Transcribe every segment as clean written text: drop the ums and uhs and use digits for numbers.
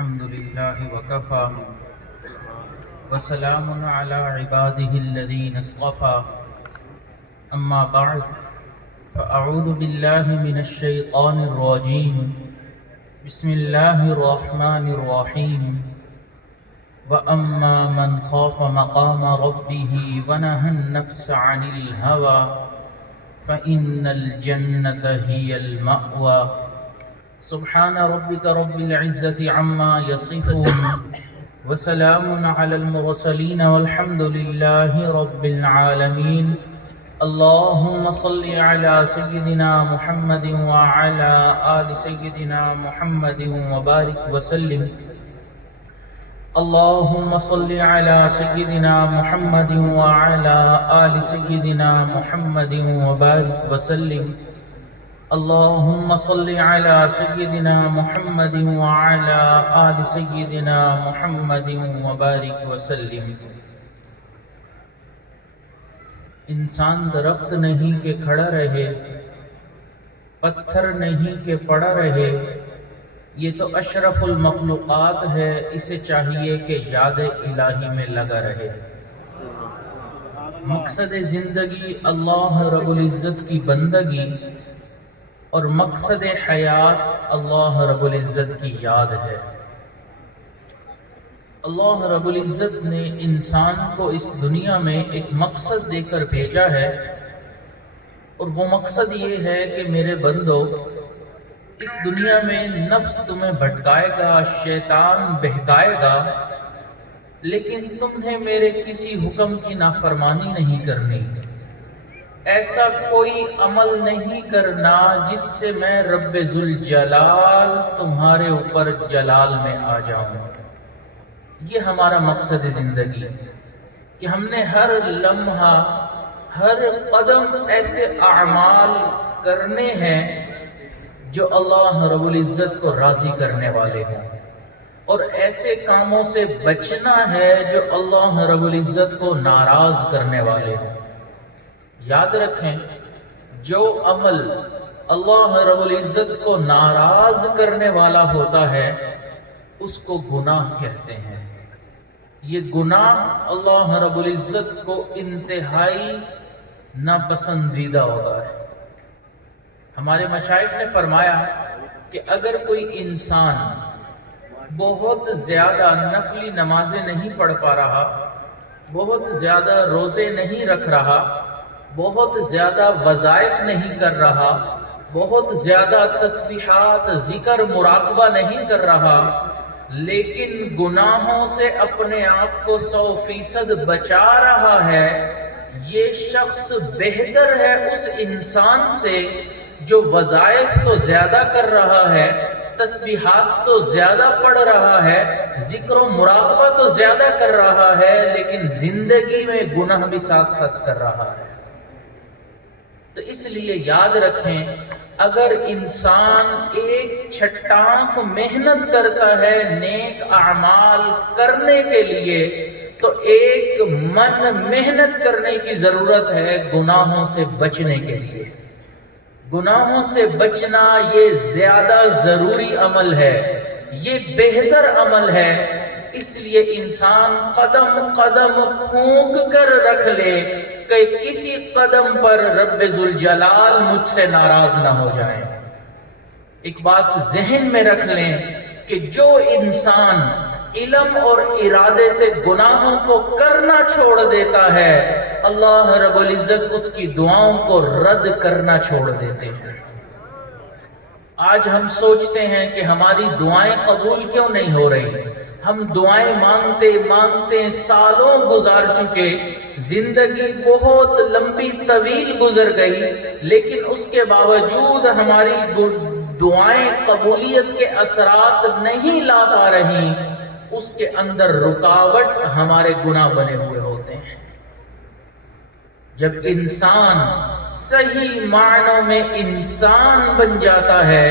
الحمد لله وكفى وسلام على عباده الذين اصطفى أما بعد فأعوذ بالله من الشيطان الرجيم بسم الله الرحمن الرحيم وأما من خاف مقام ربه ونهى النفس عن الهوى فإن الجنة هي المأوى سبحان ربك رب العزة عما يصفون وسلام على المرسلين والحمد لله رب العالمين اللهم صل على سيدنا محمد وعلى آل سيدنا محمد وبارك وسلم اللهم صل على سيدنا محمد وعلى آل سيدنا محمد وبارك وسلم اللهم صل على سيدنا محمد وعلى آل سيدنا محمد وبارك وسلم۔ انسان درخت نہیں کہ کھڑا رہے، پتھر نہیں کہ پڑا رہے، یہ تو اشرف المخلوقات ہے، اسے چاہیے کہ یاد الہی میں لگا رہے۔ مقصد زندگی اللہ رب العزت کی بندگی اور مقصد حیات اللہ رب العزت کی یاد ہے۔ اللہ رب العزت نے انسان کو اس دنیا میں ایک مقصد دے کر بھیجا ہے، اور وہ مقصد یہ ہے کہ میرے بندو، اس دنیا میں نفس تمہیں بھٹکائے گا، شیطان بہکائے گا، لیکن تمہیں میرے کسی حکم کی نافرمانی نہیں کرنی۔ ایسا کوئی عمل نہیں کرنا جس سے میں رب ذوالجلال تمہارے اوپر جلال میں آ جاؤں۔ یہ ہمارا مقصد زندگی، کہ ہم نے ہر لمحہ، ہر قدم ایسے اعمال کرنے ہیں جو اللہ رب العزت کو راضی کرنے والے ہیں، اور ایسے کاموں سے بچنا ہے جو اللہ رب العزت کو ناراض کرنے والے ہیں۔ یاد رکھیں، جو عمل اللہ رب العزت کو ناراض کرنے والا ہوتا ہے اس کو گناہ کہتے ہیں۔ یہ گناہ اللہ رب العزت کو انتہائی ناپسندیدہ ہوتا ہے۔ ہمارے مشائخ نے فرمایا کہ اگر کوئی انسان بہت زیادہ نفلی نمازیں نہیں پڑھ پا رہا، بہت زیادہ روزے نہیں رکھ رہا، بہت زیادہ وظائف نہیں کر رہا، بہت زیادہ تسبیحات، ذکر، مراقبہ نہیں کر رہا، لیکن گناہوں سے اپنے آپ کو 100% بچا رہا ہے، یہ شخص بہتر ہے اس انسان سے جو وظائف تو زیادہ کر رہا ہے، تسبیحات تو زیادہ پڑھ رہا ہے، ذکر و مراقبہ تو زیادہ کر رہا ہے، لیکن زندگی میں گناہ بھی ساتھ ساتھ کر رہا ہے۔ تو اس لیے یاد رکھیں، اگر انسان ایک چھٹانک محنت کرتا ہے نیک اعمال کرنے کے لیے، تو ایک من محنت کرنے کی ضرورت ہے گناہوں سے بچنے کے لیے۔ گناہوں سے بچنا یہ زیادہ ضروری عمل ہے، یہ بہتر عمل ہے۔ اس لیے انسان قدم قدم پھونک کر رکھ لے کہ کسی قدم پر رب ذوالجلال مجھ سے ناراض نہ ہو جائے۔ ایک بات ذہن میں رکھ لیں کہ جو انسان علم اور ارادے سے گناہوں کو کرنا چھوڑ دیتا ہے، اللہ رب العزت اس کی دعاؤں کو رد کرنا چھوڑ دیتے ہیں۔ آج ہم سوچتے ہیں کہ ہماری دعائیں قبول کیوں نہیں ہو رہی؟ ہم دعائیں مانگتے مانگتے سالوں گزار چکے، زندگی بہت لمبی طویل گزر گئی، لیکن اس کے باوجود ہماری دعائیں قبولیت کے اثرات نہیں لا پا رہی۔ اس کے اندر رکاوٹ ہمارے گناہ بنے ہوئے ہوتے ہیں۔ جب انسان صحیح معنوں میں انسان بن جاتا ہے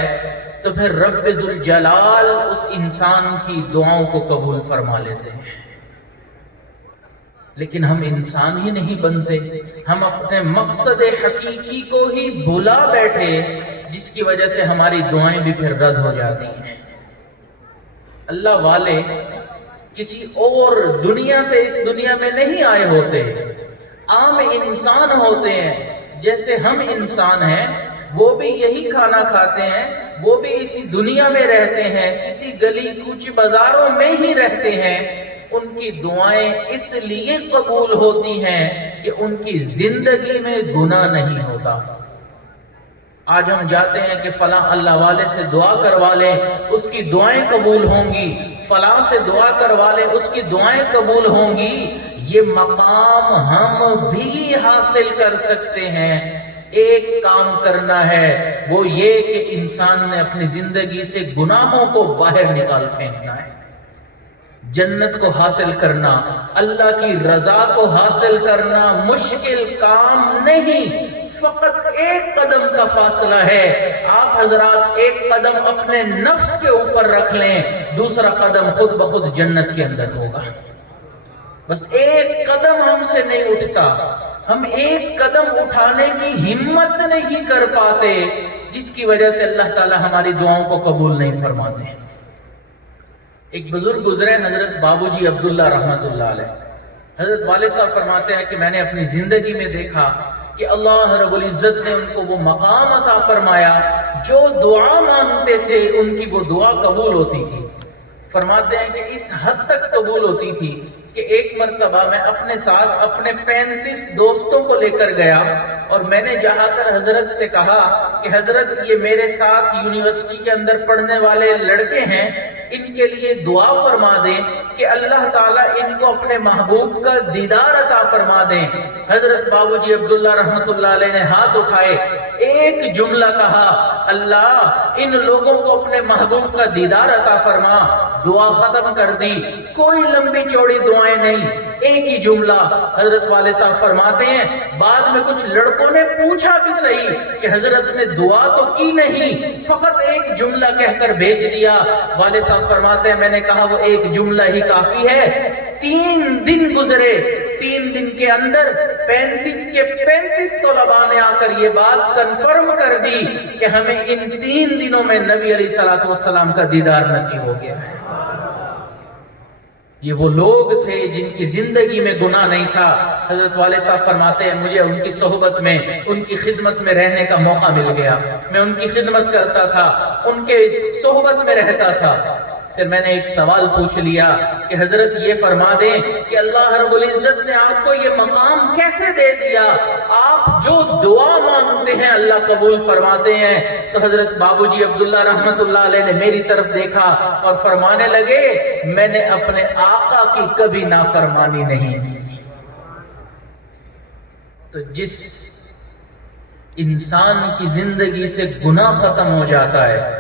تو پھر رب ذوالجلال اس انسان کی دعاؤں کو قبول فرما لیتے ہیں۔ لیکن ہم انسان ہی نہیں بنتے، ہم اپنے مقصد حقیقی کو ہی بھلا بیٹھے، جس کی وجہ سے ہماری دعائیں بھی پھر رد ہو جاتی ہیں۔ اللہ والے کسی اور دنیا سے اس دنیا میں نہیں آئے ہوتے، عام انسان ہوتے ہیں جیسے ہم انسان ہیں، وہ بھی یہی کھانا کھاتے ہیں، وہ بھی اسی دنیا میں رہتے ہیں، اسی گلی کوچ بازاروں میں ہی رہتے ہیں۔ ان کی دعائیں اس لیے قبول ہوتی ہیں کہ ان کی زندگی میں گناہ نہیں ہوتا۔ آج ہم جاتے ہیں کہ فلاں اللہ والے سے دعا کروا لیں، اس کی دعائیں قبول ہوں گی، فلاں سے دعا کروا لیں، اس کی دعائیں قبول ہوں گی۔ یہ مقام ہم بھی حاصل کر سکتے ہیں، ایک کام کرنا ہے، وہ یہ کہ انسان نے اپنی زندگی سے گناہوں کو باہر نکال پھینکنا ہے۔ جنت کو حاصل کرنا، اللہ کی رضا کو حاصل کرنا مشکل کام نہیں، فقط ایک قدم کا فاصلہ ہے۔ آپ حضرات ایک قدم اپنے نفس کے اوپر رکھ لیں، دوسرا قدم خود بخود جنت کے اندر ہوگا۔ بس ایک قدم ہم سے نہیں اٹھتا، ہم ایک قدم اٹھانے کی ہمت نہیں کر پاتے، جس کی وجہ سے اللہ تعالی ہماری دعاؤں کو قبول نہیں فرماتے۔ ایک بزرگ گزرے حضرت بابو جی عبداللہ رحمت اللہ علیہ، حضرت والد صاحب فرماتے ہیں کہ میں نے اپنی زندگی میں دیکھا کہ اللہ رب العزت نے ان کو وہ مقام عطا فرمایا، جو دعا مانگتے تھے ان کی وہ دعا قبول ہوتی تھی۔ فرماتے ہیں کہ اس حد تک قبول ہوتی تھی کہ ایک مرتبہ میں اپنے ساتھ اپنے 35 دوستوں کو لے کر گیا، اور میں نے جا کر حضرت سے کہا کہ حضرت یہ میرے ساتھ یونیورسٹی کے اندر پڑھنے والے لڑکے ہیں، ان کے لیے دعا فرما دیں کہ اللہ تعالیٰ ان کو اپنے محبوب کا دیدار عطا فرما دیں۔ حضرت بابو جی عبداللہ رحمت اللہ علیہ نے ہاتھ اٹھائے، ایک جملہ کہا، اللہ ان لوگوں کو اپنے محبوب کا دیدار عطا فرما۔ دعا ختم کر دی، کوئی لمبی چوڑی دعائیں نہیں، ایک ہی جملہ۔ حضرت والد صاحب فرماتے ہیں بعد میں کچھ لڑکوں نے پوچھا بھی صحیح کہ حضرت نے دعا تو کی نہیں، فقط ایک جملہ کہہ کر بھیج دیا۔ والد صاحب فرماتے ہیں میں نے کہا وہ ایک جملہ ہی کافی ہے۔ 3 دن گزرے، 3 دن کے اندر 35 کے 35 طلباء نے آ کر یہ بات کنفرم کر دی کہ ہمیں ان 3 دنوں میں نبی علیہ الصلوۃ والسلام کا دیدار نصیب ہو گیا ہے۔ یہ وہ لوگ تھے جن کی زندگی میں گناہ نہیں تھا۔ حضرت والد صاحب فرماتے ہیں مجھے ان کی صحبت میں، ان کی خدمت میں رہنے کا موقع مل گیا، میں ان کی خدمت کرتا تھا، ان کے صحبت میں رہتا تھا۔ پھر میں نے ایک سوال پوچھ لیا کہ حضرت یہ فرما دیں کہ اللہ رب العزت نے آپ کو یہ مقام کیسے دے دیا؟ آپ جو دعا مانگتے ہیں اللہ قبول فرماتے ہیں۔ تو حضرت بابو جی عبداللہ رحمت اللہ علیہ نے میری طرف دیکھا اور فرمانے لگے میں نے اپنے آقا کی کبھی نافرمانی نہیں کی۔ تو جس انسان کی زندگی سے گناہ ختم ہو جاتا ہے،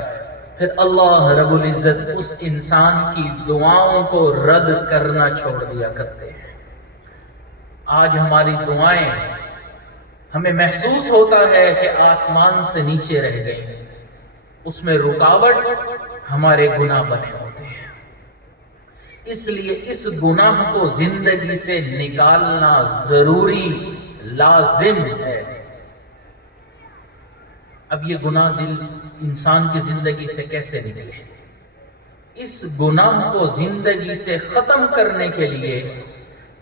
پھر اللہ رب العزت اس انسان کی دعاؤں کو رد کرنا چھوڑ دیا کرتے ہیں۔ آج ہماری دعائیں ہمیں محسوس ہوتا ہے کہ آسمان سے نیچے رہ گئی، اس میں رکاوٹ ہمارے گناہ بنے ہوتے ہیں۔ اس لیے اس گناہ کو زندگی سے نکالنا ضروری، لازم ہے۔ اب یہ گناہ دل انسان کی زندگی سے کیسے نکلے؟ اس گناہ کو زندگی سے ختم کرنے کے لیے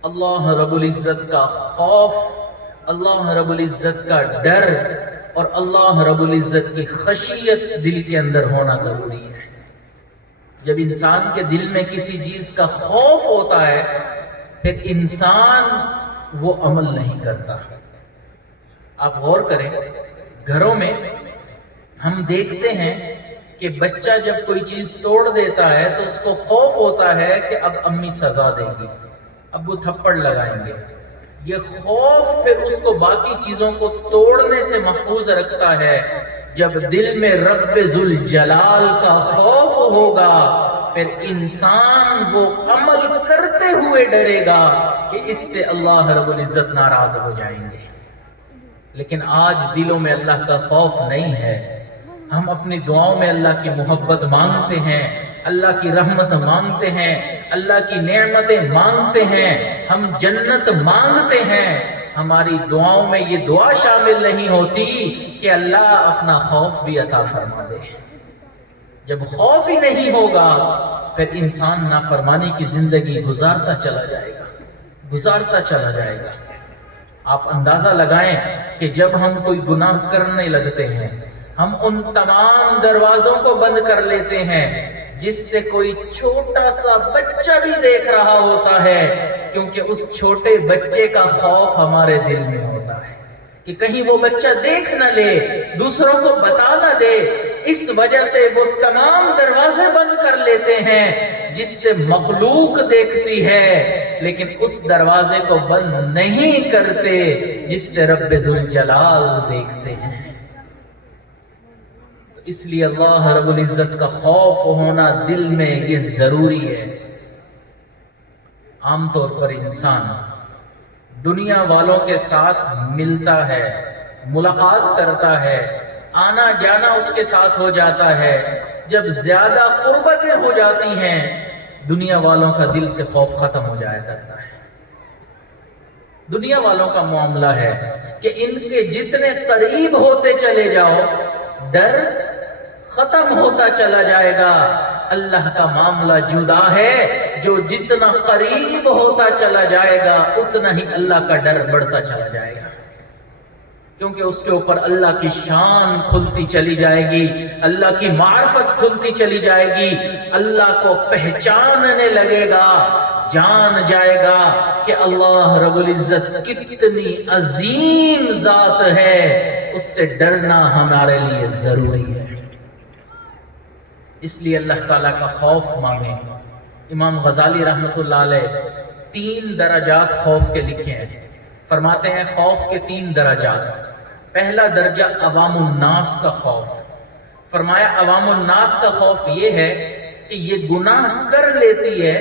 اللہ رب العزت کا خوف، اللہ رب العزت کا ڈر اور اللہ رب العزت کی خشیت دل کے اندر ہونا ضروری ہے۔ جب انسان کے دل میں کسی چیز کا خوف ہوتا ہے پھر انسان وہ عمل نہیں کرتا۔ آپ غور کریں، گھروں میں ہم دیکھتے ہیں کہ بچہ جب کوئی چیز توڑ دیتا ہے تو اس کو خوف ہوتا ہے کہ اب امی سزا دیں گی، ابو تھپڑ لگائیں گے۔ یہ خوف پھر اس کو باقی چیزوں کو توڑنے سے محفوظ رکھتا ہے۔ جب دل میں رب ذوالجلال کا خوف ہوگا پھر انسان وہ عمل کرتے ہوئے ڈرے گا کہ اس سے اللہ رب العزت ناراض ہو جائیں گے۔ لیکن آج دلوں میں اللہ کا خوف نہیں ہے۔ ہم اپنی دعاؤں میں اللہ کی محبت مانگتے ہیں، اللہ کی رحمت مانگتے ہیں، اللہ کی نعمتیں مانگتے ہیں، ہم جنت مانگتے ہیں۔ ہماری دعاؤں میں یہ دعا شامل نہیں ہوتی کہ اللہ اپنا خوف بھی عطا فرما دے۔ جب خوف ہی نہیں ہوگا پھر انسان نافرمانی کی زندگی گزارتا چلا جائے گا. آپ اندازہ لگائیں کہ جب ہم کوئی گناہ کرنے لگتے ہیں ہم ان تمام دروازوں کو بند کر لیتے ہیں جس سے کوئی چھوٹا سا بچہ بھی دیکھ رہا ہوتا ہے، کیونکہ اس چھوٹے بچے کا خوف ہمارے دل میں ہوتا ہے کہ کہیں وہ بچہ دیکھ نہ لے، دوسروں کو بتا نہ دے. اس وجہ سے وہ تمام دروازے بند کر لیتے ہیں جس سے مخلوق دیکھتی ہے، لیکن اس دروازے کو بند نہیں کرتے جس سے رب ذوالجلال دیکھتے ہیں. تو اس لیے اللہ رب العزت کا خوف ہونا دل میں یہ ضروری ہے. عام طور پر انسان دنیا والوں کے ساتھ ملتا ہے، ملاقات کرتا ہے، آنا جانا اس کے ساتھ ہو جاتا ہے. جب زیادہ قربتیں ہو جاتی ہیں دنیا والوں کا دل سے خوف ختم ہو جایا کرتا ہے. دنیا والوں کا معاملہ ہے کہ ان کے جتنے قریب ہوتے چلے جاؤ ڈر ختم ہوتا چلا جائے گا. اللہ کا معاملہ جدا ہے، جو جتنا قریب ہوتا چلا جائے گا اتنا ہی اللہ کا ڈر بڑھتا چلا جائے گا، کیونکہ اس کے اوپر اللہ کی شان کھلتی چلی جائے گی، اللہ کی معرفت کھلتی چلی جائے گی، اللہ کو پہچاننے لگے گا، جان جائے گا کہ اللہ رب العزت کتنی عظیم ذات ہے. اس سے ڈرنا ہمارے لیے ضروری ہے. اس لیے اللہ تعالیٰ کا خوف مانگیں. امام غزالی رحمۃ اللہ علیہ 3 درجات خوف کے لکھے ہیں. فرماتے ہیں خوف کے 3 درجات. پہلا درجہ عوام الناس کا خوف. فرمایا عوام الناس کا خوف یہ ہے کہ یہ گناہ کر لیتی ہے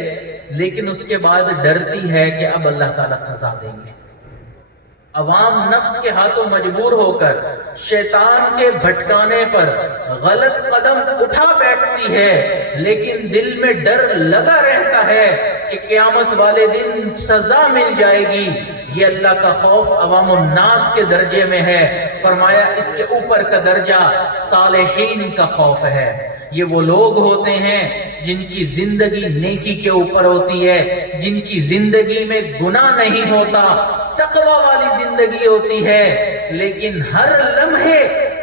لیکن اس کے بعد ڈرتی ہے کہ اب اللہ تعالیٰ سزا دیں گے. عوام نفس کے ہاتھوں مجبور ہو کر شیطان کے بھٹکانے پر غلط قدم اٹھا بیٹھتی ہے، لیکن دل میں ڈر لگا رہتا ہے کہ قیامت والے دن سزا مل جائے گی. یہ اللہ کا خوف عوام الناس کے درجے میں ہے. فرمایا اس کے اوپر کا درجہ صالحین کا خوف ہے. یہ وہ لوگ ہوتے ہیں جن کی زندگی نیکی کے اوپر ہوتی ہے، جن کی زندگی میں گناہ نہیں ہوتا، تقوی والی زندگی ہوتی ہے، لیکن ہر لمحے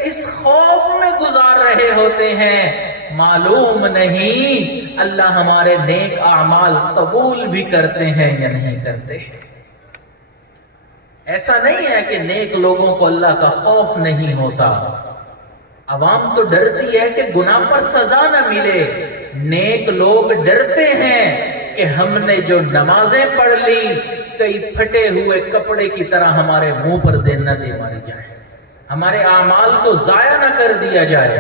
اس خوف میں گزار رہے ہوتے ہیں. معلوم نہیں اللہ ہمارے نیک اعمال قبول بھی کرتے ہیں یا نہیں کرتے. ایسا نہیں ہے کہ نیک لوگوں کو اللہ کا خوف نہیں ہوتا. عوام تو ڈرتی ہے کہ گناہ پر سزا نہ ملے. نیک لوگ ڈرتے ہیں کہ ہم نے جو نمازیں پڑھ لی کئی پھٹے ہوئے کپڑے کی طرح ہمارے منہ پر نہ دے ماری جائے، ہمارے اعمال کو ضائع نہ کر دیا جائے.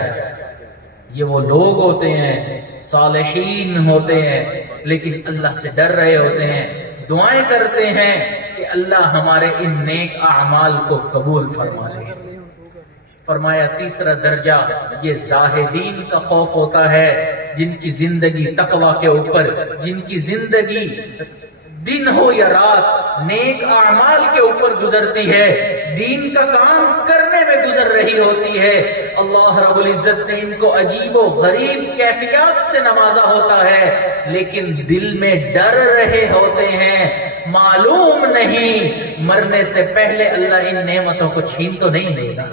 یہ وہ لوگ ہوتے ہیں، صالحین ہوتے ہیں، لیکن اللہ سے ڈر رہے ہوتے ہیں، دعائیں کرتے ہیں کہ اللہ ہمارے ان نیک اعمال کو قبول فرما لے. فرمایا تیسرا درجہ یہ زاہدین کا خوف ہوتا ہے، جن کی زندگی تقوی کے اوپر، جن کی زندگی دن ہو یا رات نیک اعمال کے اوپر گزرتی ہے، دین کا کام کرنے میں گزر رہی ہوتی ہے. اللہ رب العزت نے ان کو عجیب و غریب کیفیات سے نوازا ہوتا ہے، لیکن دل میں ڈر رہے ہوتے ہیں. معلوم نہیں مرنے سے پہلے اللہ ان نعمتوں کو چھین تو نہیں لے گا.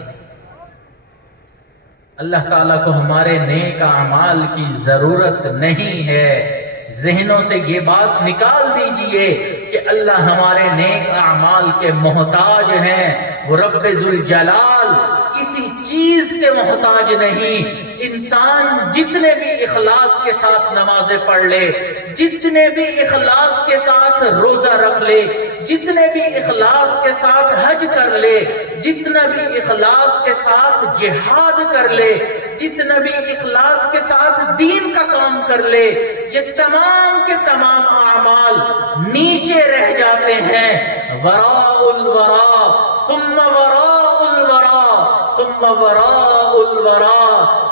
اللہ تعالیٰ کو ہمارے نیک اعمال کی ضرورت نہیں ہے. ذہنوں سے یہ بات نکال دیجئے کہ اللہ ہمارے نیک اعمال کے محتاج ہیں. وہ رب ذوالجلال کسی چیز کے محتاج نہیں. انسان جتنے بھی اخلاص کے ساتھ نمازیں پڑھ لے، جتنے بھی اخلاص کے ساتھ روزہ رکھ لے، جتنے بھی اخلاص کے ساتھ حج کر لے، جتنا بھی اخلاص کے ساتھ جہاد کر لے، جتنا بھی اخلاص کے ساتھ دین کا کام کر لے، یہ تمام کے تمام اعمال نیچے رہ جاتے ہیں. وراء الورا ثم وراء الورا ثم وراء الورا.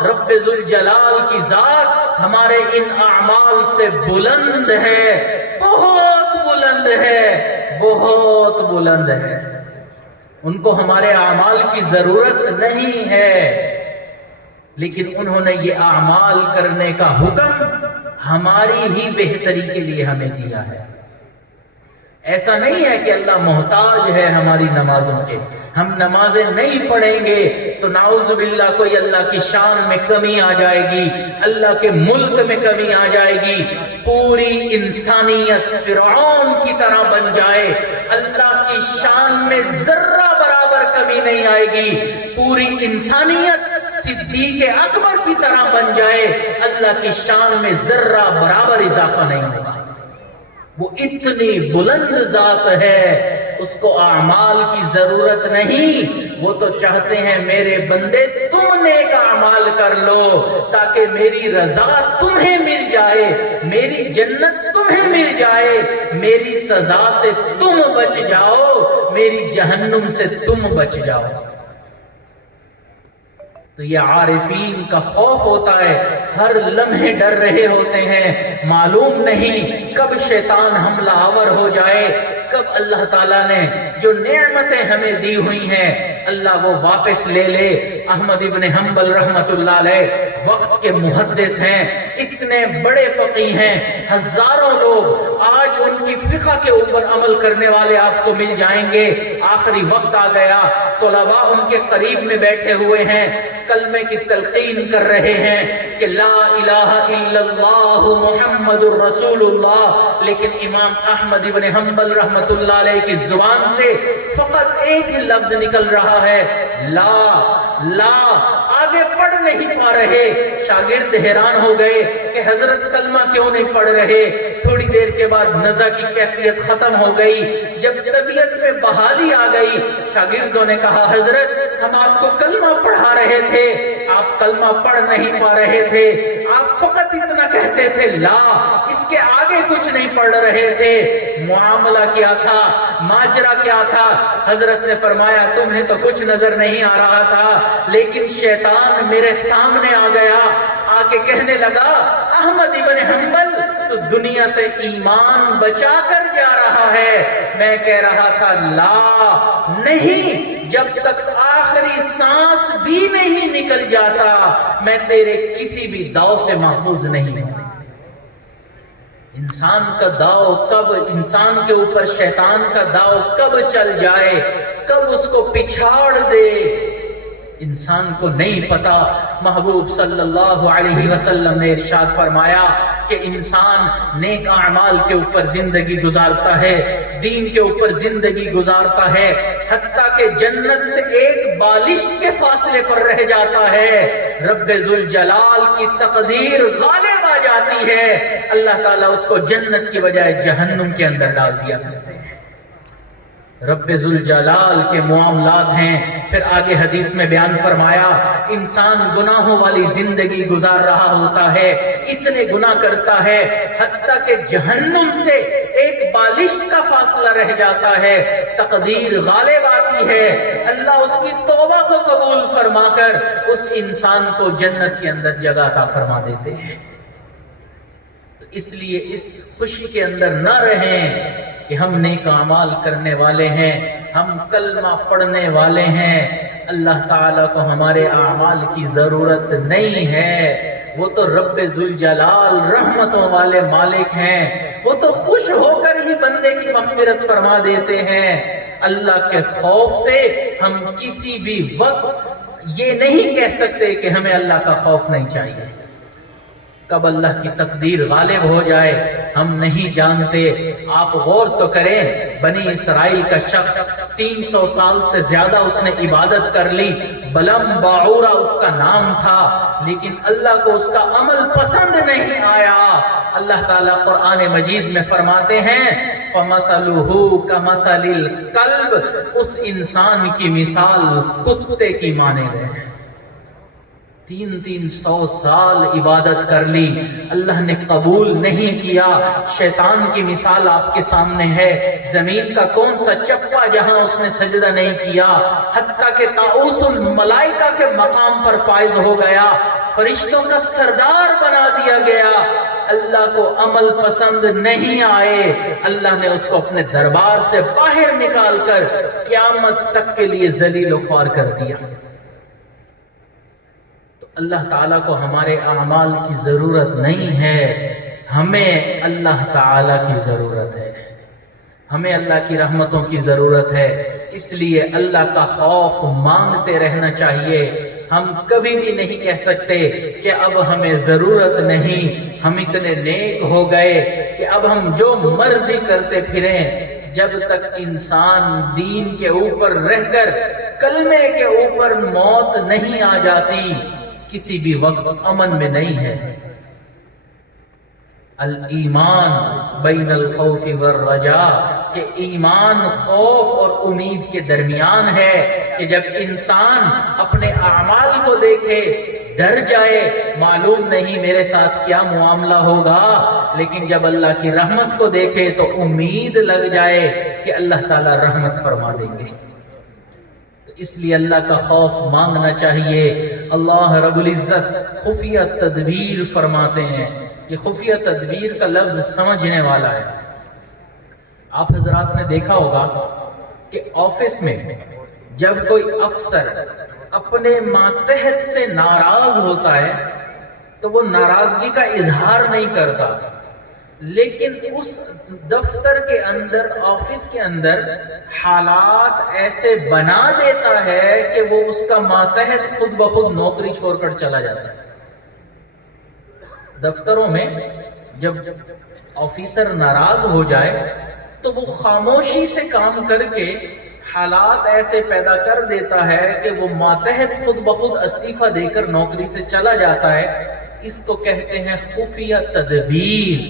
رب ذوالجلال کی ذات ہمارے ان اعمال سے بلند ہے، بہت بلند ہے، بہت بلند ہے. ان کو ہمارے اعمال کی ضرورت نہیں ہے، لیکن انہوں نے یہ اعمال کرنے کا حکم ہماری ہی بہتری کے لیے ہمیں دیا ہے۔ ایسا نہیں ہے کہ اللہ محتاج ہے ہماری نمازوں کے، ہم نمازیں نہیں پڑھیں گے تو نعوذ باللہ کوئی اللہ کی شان میں کمی آ جائے گی، اللہ کے ملک میں کمی آ جائے گی، پوری انسانیت فرعون کی طرح بن جائے، اللہ کی شان میں ذرہ برابر کمی نہیں آئے گی، پوری انسانیت صدیق اکبر کی طرح بن جائے، اللہ کی شان میں ذرہ برابر اضافہ نہیں ہوگا۔ وہ اتنی بلند ذات ہے، اس کو اعمال کی ضرورت نہیں، وہ تو چاہتے ہیں میرے بندے تم نیک اعمال کر لو تاکہ میری رضا تمہیں مل جائے، میری جنت تمہیں مل جائے، میری سزا سے تم بچ جاؤ، میری جہنم سے تم بچ جاؤ۔ تو یہ عارفین کا خوف ہوتا ہے، ہر لمحے ڈر رہے ہوتے ہیں، معلوم نہیں کب شیطان حملہ آور ہو جائے، کب اللہ تعالیٰ نے جو نعمتیں ہمیں دی ہوئی ہیں اللہ وہ واپس لے لے۔ احمد ابن حنبل رحمت اللہ علیہ وقت کے محدث ہیں، اتنے بڑے فقیہ ہیں، ہزاروں لوگ آج ان کی فقہ کے اوپر عمل کرنے والے آپ کو مل جائیں گے۔ آخری وقت آ گیا، طلباء ان کے قریب میں بیٹھے ہوئے ہیں، کلمے کی تلقین کر رہے ہیں کہ لا الہ الا اللہ محمد الرسول اللہ، لیکن امام احمد ابن حنبل رحمت اللہ علیہ کی زبان سے فقط ایک ہی لفظ نکل رہا ہے، لا لا، آگے پڑھ نہیں پا رہے۔ شاگرد حیران ہو گئے کہ حضرت کلمہ کیوں نہیں پڑھ رہے؟ تھوڑی دیر کے بعد نزع کی کیفیت ختم ہو گئی، جب طبیعت میں بحالی آ گئی، شاگردوں نے کہا حضرت ہم آپ کو کلمہ پڑھا رہے تھے، آپ کلمہ پڑھ نہیں پا رہے تھے، آپ فقط اتنا کہتے تھے لا، اس کے آگے کچھ نہیں پڑھ رہے تھے۔ معاملہ کیا تھا، ماجرا کیا تھا؟ حضرت نے فرمایا تمہیں تو کچھ نظر نہیں آ رہا تھا، لیکن شیطان میرے سامنے آ گیا، آ کے کہنے لگا احمد ابن حنبل تو دنیا سے ایمان بچا کر جا رہا ہے۔ میں کہہ رہا تھا لا نہیں، جب تک آخری سانس بھی نہیں نکل جاتا میں تیرے کسی بھی داؤ سے محفوظ نہیں ہوں۔ انسان کا داؤ کب، انسان کے اوپر شیطان کا داؤ کب چل جائے، کب اس کو پچھاڑ دے، انسان کو نہیں پتا۔ محبوب صلی اللہ علیہ وسلم نے ارشاد فرمایا کہ انسان نیک اعمال کے اوپر زندگی گزارتا ہے، دین کے اوپر زندگی گزارتا ہے، حتیٰ کہ جنت سے ایک بالشت کے فاصلے پر رہ جاتا ہے، رب ذوالجلال کی تقدیر غالب آ جاتی ہے، اللہ تعالیٰ اس کو جنت کی بجائے جہنم کے اندر ڈال دیا کرتے ہیں۔ رب ذوالجلال کے معاملات ہیں۔ پھر آگے حدیث میں بیان فرمایا انسان گناہوں والی زندگی گزار رہا ہوتا ہے، اتنے گناہ کرتا ہے حتیٰ کہ جہنم سے ایک بالشت کا فاصلہ رہ جاتا ہے، تقدیر غالب آتی ہے، اللہ اس کی توبہ کو قبول فرما کر اس انسان کو جنت کے اندر جگہ عطا فرما دیتے ہیں۔ تو اس لیے اس خوشی کے اندر نہ رہیں کہ ہم نیک اعمال کرنے والے ہیں، ہم کلمہ پڑھنے والے ہیں، اللہ تعالیٰ کو ہمارے اعمال کی ضرورت نہیں ہے، وہ تو رب ذوالجلال رحمتوں والے مالک ہیں، وہ تو خوش ہو کر ہی بندے کی مغفرت فرما دیتے ہیں۔ اللہ کے خوف سے ہم کسی بھی وقت یہ نہیں کہہ سکتے کہ ہمیں اللہ کا خوف نہیں چاہیے۔ کب اللہ کی تقدیر غالب ہو جائے ہم نہیں جانتے۔ آپ غور تو کریں، بنی اسرائیل کا شخص 300 سال سے زیادہ اس نے عبادت کر لی، بلم باعورا اس کا نام تھا، لیکن اللہ کو اس کا عمل پسند نہیں آیا۔ اللہ تعالیٰ قرآن مجید میں فرماتے ہیں فَمَثَلُهُ كَمَثَلِ الْكَلْبِ، اس انسان کی مثال کتے کی مانند ہے۔ 300 سال عبادت کر لی، اللہ نے قبول نہیں کیا۔ شیطان کی مثال آپ کے سامنے ہے، زمین کا کون سا چپا جہاں اس نے سجدہ نہیں کیا، حتیٰ کہ طاؤس الملائکہ کے مقام پر فائز ہو گیا، فرشتوں کا سردار بنا دیا گیا۔ اللہ کو عمل پسند نہیں آئے، اللہ نے اس کو اپنے دربار سے باہر نکال کر قیامت تک کے لیے ذلیل و خوار کر دیا۔ اللہ تعالیٰ کو ہمارے اعمال کی ضرورت نہیں ہے، ہمیں اللہ تعالیٰ کی ضرورت ہے، ہمیں اللہ کی رحمتوں کی ضرورت ہے، اس لیے اللہ کا خوف مانگتے رہنا چاہیے۔ ہم کبھی بھی نہیں کہہ سکتے کہ اب ہمیں ضرورت نہیں، ہم اتنے نیک ہو گئے کہ اب ہم جو مرضی کرتے پھریں۔ جب تک انسان دین کے اوپر رہ کر کلمے کے اوپر موت نہیں آ جاتی، کسی بھی وقت امن میں نہیں ہے۔ الایمان بین الخوف والرجاء، کہ ایمان خوف اور امید کے درمیان ہے، کہ جب انسان اپنے اعمال کو دیکھے ڈر جائے، معلوم نہیں میرے ساتھ کیا معاملہ ہوگا، لیکن جب اللہ کی رحمت کو دیکھے تو امید لگ جائے کہ اللہ تعالیٰ رحمت فرما دیں گے۔ تو اس لیے اللہ کا خوف مانگنا چاہیے۔ اللہ رب العزت خفیہ تدبیر فرماتے ہیں۔ یہ خفیہ تدبیر کا لفظ سمجھنے والا ہے۔ آپ حضرات نے دیکھا ہوگا کہ آفس میں جب کوئی افسر اپنے ماتحت سے ناراض ہوتا ہے تو وہ ناراضگی کا اظہار نہیں کرتا، لیکن اس دفتر کے اندر، آفس کے اندر حالات ایسے بنا دیتا ہے کہ وہ اس کا ماتحت خود بخود نوکری چھوڑ کر چلا جاتا ہے۔ دفتروں میں جب آفیسر ناراض ہو جائے تو وہ خاموشی سے کام کر کے حالات ایسے پیدا کر دیتا ہے کہ وہ ماتحت خود بخود استعفیٰ دے کر نوکری سے چلا جاتا ہے۔ اس کو کہتے ہیں خفیہ تدبیر۔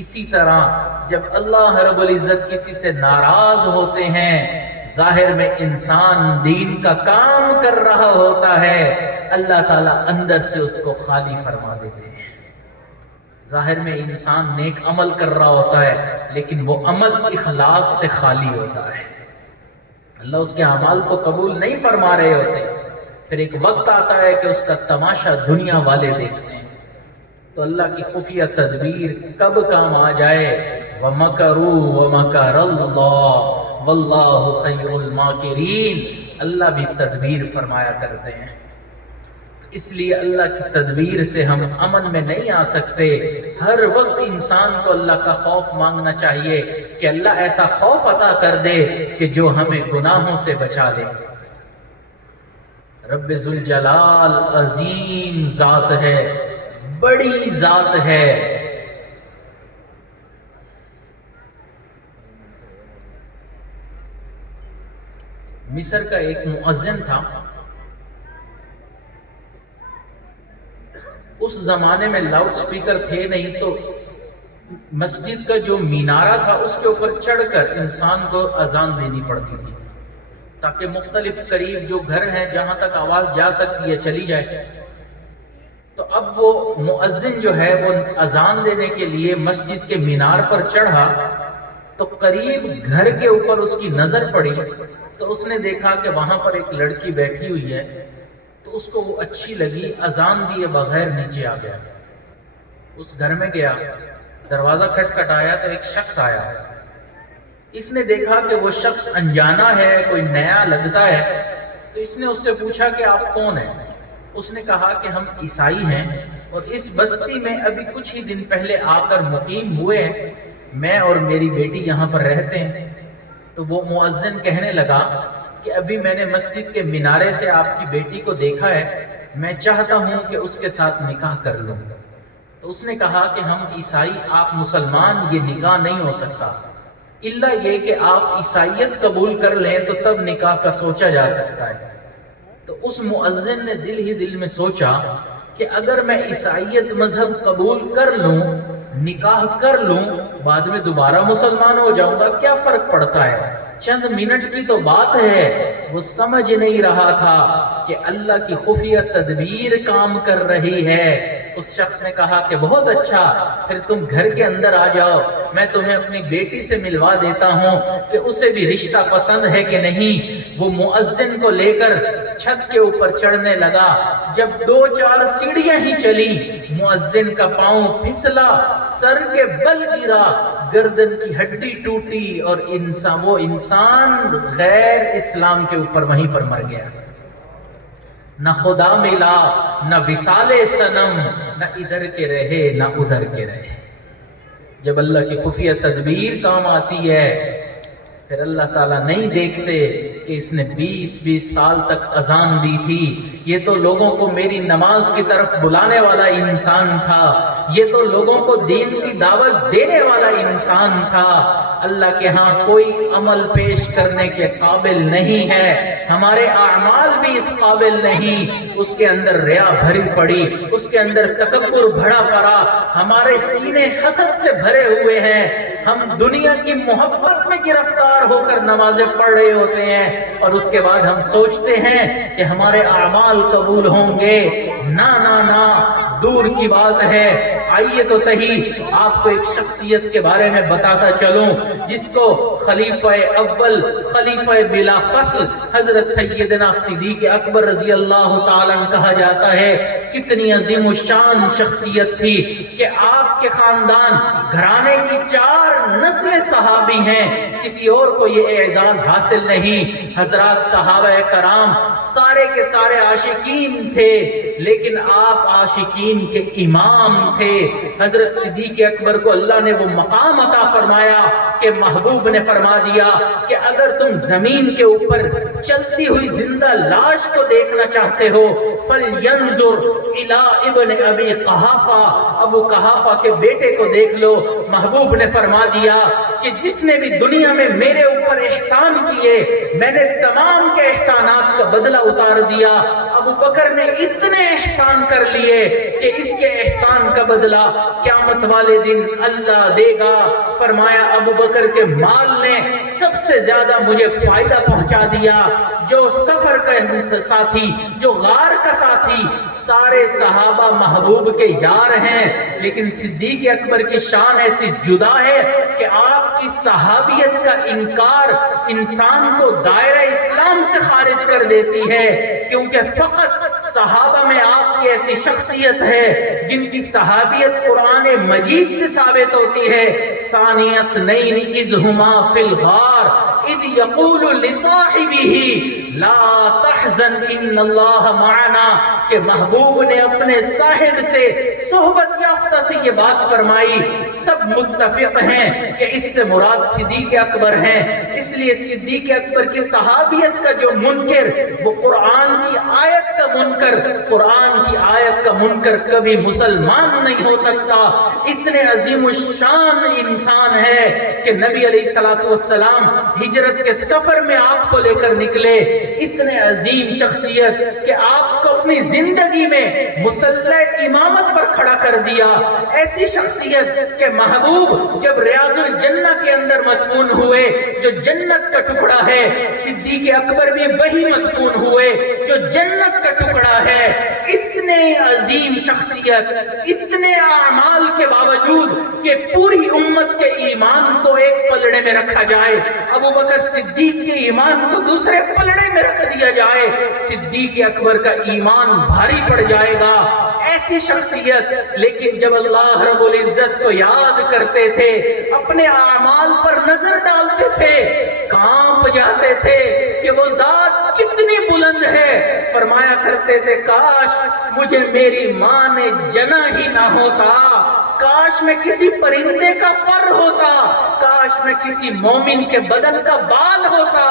اسی طرح جب اللہ رب العزت کسی سے ناراض ہوتے ہیں، ظاہر میں انسان دین کا کام کر رہا ہوتا ہے، اللہ تعالیٰ اندر سے اس کو خالی فرما دیتے ہیں۔ ظاہر میں انسان نیک عمل کر رہا ہوتا ہے، لیکن وہ عمل اخلاص سے خالی ہوتا ہے، اللہ اس کے اعمال کو قبول نہیں فرما رہے ہوتے۔ پھر ایک وقت آتا ہے کہ اس کا تماشا دنیا والے دیکھتے ہیں، تو اللہ کی خفیہ تدبیر کب کام آ جائے؟ وَمَكَرُوا وَمَكَرَ اللَّهُ وَاللَّهُ خَيْرُ الْمَاكِرِينَ۔ اللہ بھی تدبیر فرمایا کرتے ہیں۔ اس لیے اللہ کی تدبیر سے ہم امن میں نہیں آ سکتے۔ ہر وقت انسان کو اللہ کا خوف مانگنا چاہیے کہ اللہ ایسا خوف عطا کر دے کہ جو ہمیں گناہوں سے بچا لے۔ رب ذوالجلال عظیم ذات ہے، بڑی ذات ہے۔ مصر کا ایک مؤذن تھا، اس زمانے میں لاؤڈ سپیکر تھے نہیں، تو مسجد کا جو مینارہ تھا اس کے اوپر چڑھ کر انسان کو اذان دینی پڑتی تھی، تاکہ مختلف قریب جو گھر ہیں جہاں تک آواز جا سکتی ہے چلی جائے۔ تو اب وہ مؤذن جو ہے وہ اذان دینے کے لیے مسجد کے مینار پر چڑھا، تو قریب گھر کے اوپر اس کی نظر پڑی، تو اس نے دیکھا کہ وہاں پر ایک لڑکی بیٹھی ہوئی ہے، تو اس کو وہ اچھی لگی، اذان دیے بغیر نیچے آ گیا۔ اس گھر میں گیا، دروازہ کھٹکھٹایا تو ایک شخص آیا۔ اس نے دیکھا کہ وہ شخص انجانا ہے، کوئی نیا لگتا ہے، تو اس نے اس سے پوچھا کہ آپ کون ہیں؟ اس نے کہا کہ ہم عیسائی ہیں اور اس بستی میں ابھی کچھ ہی دن پہلے آ کر مقیم ہوئے ہیں، میں اور میری بیٹی یہاں پر رہتے ہیں۔ تو وہ مؤذن کہنے لگا کہ ابھی میں نے مسجد کے مینارے سے آپ کی بیٹی کو دیکھا ہے، میں چاہتا ہوں کہ اس کے ساتھ نکاح کر لوں۔ تو اس نے کہا کہ ہم عیسائی، آپ مسلمان، یہ نکاح نہیں ہو سکتا، الا یہ کہ آپ عیسائیت قبول کر لیں تو تب نکاح کا سوچا جا سکتا ہے۔ تو اس مؤذن نے دل ہی دل میں سوچا کہ اگر میں عیسائیت مذہب قبول کر لوں، نکاح کر لوں، بعد میں دوبارہ مسلمان ہو جاؤں گا، کیا فرق پڑتا ہے، چند منٹ کی تو بات ہے۔ وہ سمجھ نہیں رہا تھا کہ اللہ کی خفیہ تدبیر کام کر رہی ہے۔ اس شخص نے کہا کہ بہت اچھا، پھر تم گھر کے اندر آ جاؤ، میں تمہیں اپنی بیٹی سے ملوا دیتا ہوں کہ اسے بھی رشتہ پسند ہے کہ نہیں۔ وہ مؤذن کو لے کر چھت کے اوپر چڑھنے لگا، جب 2-4 سیڑھیاں ہی چلی، مؤذن کا پاؤں پھسلا، سر کے بل گرا، گردن کی ہڈی ٹوٹی، اور وہ انسان غیر اسلام کے اوپر وہیں پر مر گیا۔ نہ خدا ملا، نہ وصال صنم، نہ ادھر کے رہے نہ ادھر کے رہے۔ جب اللہ کی خفیہ تدبیر کام آتی ہے پھر اللہ تعالیٰ نہیں دیکھتے کہ اس نے 20 سال تک اذان دی تھی، یہ تو لوگوں کو میری نماز کی طرف بلانے والا انسان تھا، یہ تو لوگوں کو دین کی دعوت دینے والا انسان تھا۔ اللہ کے ہاں کوئی عمل پیش کرنے کے قابل نہیں ہے، ہمارے اعمال بھی اس قابل نہیں۔ اس کے اندر ریا بھری پڑی، اس کے اندر تکبر بھرا پڑا، ہمارے سینے حسد سے بھرے ہوئے ہیں، ہم دنیا کی محبت میں گرفتار ہو کر نمازیں پڑھ رہے ہوتے ہیں اور اس کے بعد ہم سوچتے ہیں کہ ہمارے اعمال قبول ہوں گے۔ نا نا نا، دور کی بات ہے۔ آئیے تو صحیح آپ کو ایک شخصیت کے بارے میں بتاتا چلوں جس کو خلیفہ اول، خلیفہ بلا فصل حضرت سیدنا صدیق اکبر رضی اللہ تعالیٰ عنہ کہا جاتا ہے۔ کتنی عظیم الشان شخصیت تھی کہ آپ کے خاندان گھرانے کی 4 نسلیں صحابی ہیں، کسی اور کو یہ اعزاز حاصل نہیں۔ حضرات صحابہ کرام سارے کے سارے عاشقین تھے، لیکن آپ عاشقین کے امام تھے۔ حضرت صدیق اکبر کو اللہ نے وہ مقام عطا فرمایا کہ محبوب نے فرما دیا کہ اگر تم زمین کے اوپر چلتی ہوئی زندہ لاش کو دیکھنا چاہتے ہو فَلْيَنْظُرْ إِلَىٰ ابن ابی قحافہ، ابو قحافہ کے بیٹے کو دیکھ لو۔ محبوب نے فرما دیا کہ جس نے بھی دنیا میں میرے اوپر احسان کیے میں نے تمام کے احسانات کا بدلہ اتار دیا۔ ابو بکر نے اتنے احسان کر لیے کہ اس کے احسان کا بدلہ قیامت والے دن اللہ دے گا۔ فرمایا ابو بکر کے مال نے سب سے زیادہ مجھے فائدہ پہنچا دیا۔ جو سفر کا ساتھی، جو غار کا ساتھی، سارے صحابہ محبوب کے یار ہیں، لیکن صدیق اکبر کی شان ایسی جدا ہے کہ آپ کی صحابیت کا انکار انسان کو دائرہ اسلام سے خارج کر دیتی ہے، کیونکہ فقط صحابہ میں آپ کی ایسی شخصیت ہے جن کی صحابیت قرآن مجید سے ثابت ہوتی ہے۔ ثانی اثنین اذ ہما فی الغار اذ یقول لصاحبہ لا تحزن ان اللہ معنا، کہ محبوب نے اپنے صاحب سے صحبت یافتہ سے یہ بات فرمائی۔ سب متفق ہیں کہ اس سے مراد صدیق اکبر ہیں، اس لیے صدیق اکبر کی صحابیت کا جو منکر وہ قرآن کی آیت کا منکر، قرآن کی آیت کا منکر کبھی مسلمان نہیں ہو سکتا۔ اتنے عظیم الشان انسان ہے کہ نبی علیہ الصلوۃ والسلام ہجرت کے سفر میں آپ کو لے کر نکلے۔ اتنے عظیم شخصیت کہ آپ کو اپنی زندگی میں مصلی امامت پر کھڑا کر دیا۔ ایسی شخصیت کہ محبوب جب ریاض الجنہ کے اندر مدفون ہوئے، جو جنت کا ٹکڑا ہے، صدیق اکبر بھی وہی مدفون ہوئے جو جنت کا ٹکڑا ہے۔ اتنے عظیم شخصیت، اتنے اعمال کے باوجود کہ پوری امت کے ایمان کو ایک پلڑے میں رکھا جائے، ابو بکر صدیق کے ایمان کو دوسرے پلڑے میں رکھ دیا جائے، صدیق اکبر کا ایمان بھاری پڑ جائے گا۔ ایسی شخصیت، لیکن جب اللہ رب العزت کو یاد کرتے تھے، اپنے اعمال پر نظر ڈالتے تھے، کانپ جاتے تھے کہ وہ ذات کتنی بلند ہے۔ فرمایا کرتے تھے کاش مجھے میری ماں نے جنا ہی نہ ہوتا، کاش میں کسی پرندے کا پر ہوتا، کاش میں کسی مومن کے بدن کا بال ہوتا۔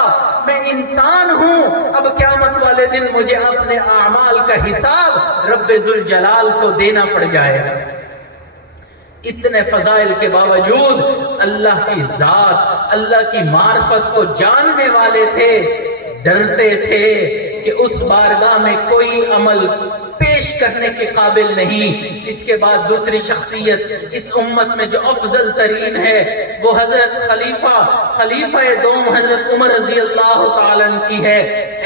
میں انسان ہوں، اب قیامت والے دن مجھے اپنے اعمال کا حساب رب ذوالجلال کو دینا پڑ جائے گا۔ اتنے فضائل کے باوجود اللہ کی ذات، اللہ کی معرفت کو جاننے والے تھے، ڈرتے تھے کہ اس بارگاہ میں کوئی عمل پیش کرنے کے قابل نہیں۔ اس کے بعد دوسری شخصیت اس امت میں جو افضل ترین ہے وہ حضرت خلیفہ دوم حضرت عمر رضی اللہ تعالیٰ عنہ کی ہے۔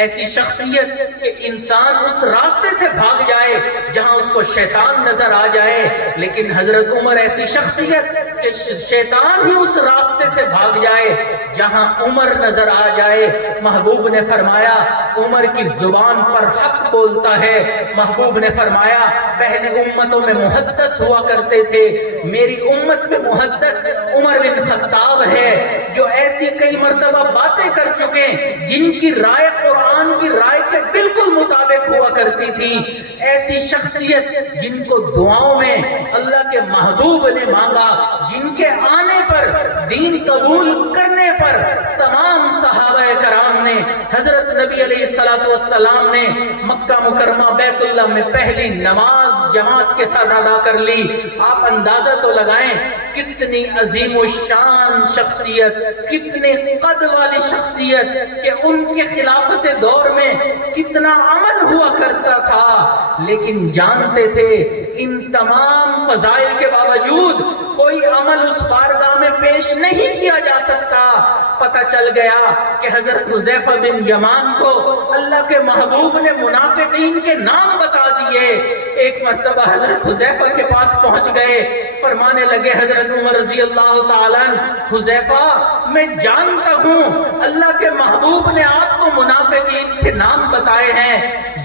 ایسی شخصیت کہ انسان اس راستے سے بھاگ جائے جہاں اس کو شیطان نظر آ جائے، لیکن حضرت عمر ایسی شخصیت کہ شیطان ہی اس راستے سے بھاگ جائے جہاں عمر نظر آ جائے۔ محبوب نے فرمایا عمر کی زبان پر حق بولتا ہے۔ محبوب نے فرمایا پہلی امتوں میں محدث ہوا کرتے تھے، میری امت میں محدث عمر بن خطاب ہے، جو ایسی کئی مرتبہ باتیں کر چکے جن کی رائے قرآن قرآن کی رائے کے بالکل مطابق ہوا کرتی تھی، ایسی شخصیت جن کو دعاؤں میں اللہ کے محبوب نے مانگا، جن کے آنے پر، دین قبول کرنے پر تمام صحابہ کرام نے، حضرت نبی علیہ السلام نے مکہ مکرمہ بیت اللہ میں پہلی نماز جماعت کے ساتھ ادا کر لی۔ آپ اندازہ تو لگائیں کتنی عظیم الشان شخصیت، کتنے قد والی شخصیت کہ ان کے خلافت دور میں کتنا امن ہوا کرتا تھا، لیکن جانتے تھے ان تمام فضائل کے باوجود کوئی عمل اس بارگاہ میں پیش نہیں کیا جا سکتا۔ پتہ چل گیا کہ حضرت حذیفہ بن یمان کو اللہ کے محبوب نے منافقین کے نام بتا دیے۔ ایک مرتبہ حضرت حذیفہ کے پاس پہنچ گئے، فرمانے لگے حضرت عمر رضی اللہ تعالیٰ عنہ، حذیفہ میں جانتا ہوں اللہ کے محبوب نے آپ کو منافقین کے نام بتائے ہیں،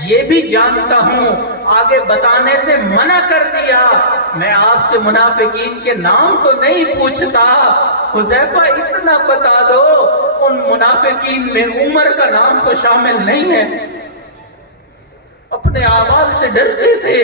یہ بھی جانتا ہوں آگے بتانے سے منع کر دیا، میں آپ سے منافقین کے نام تو نہیں پوچھتا، حذیفہ اتنا بتا دو ان منافقین میں عمر کا نام تو شامل نہیں ہے۔ اپنے اعمال سے ڈرتے تھے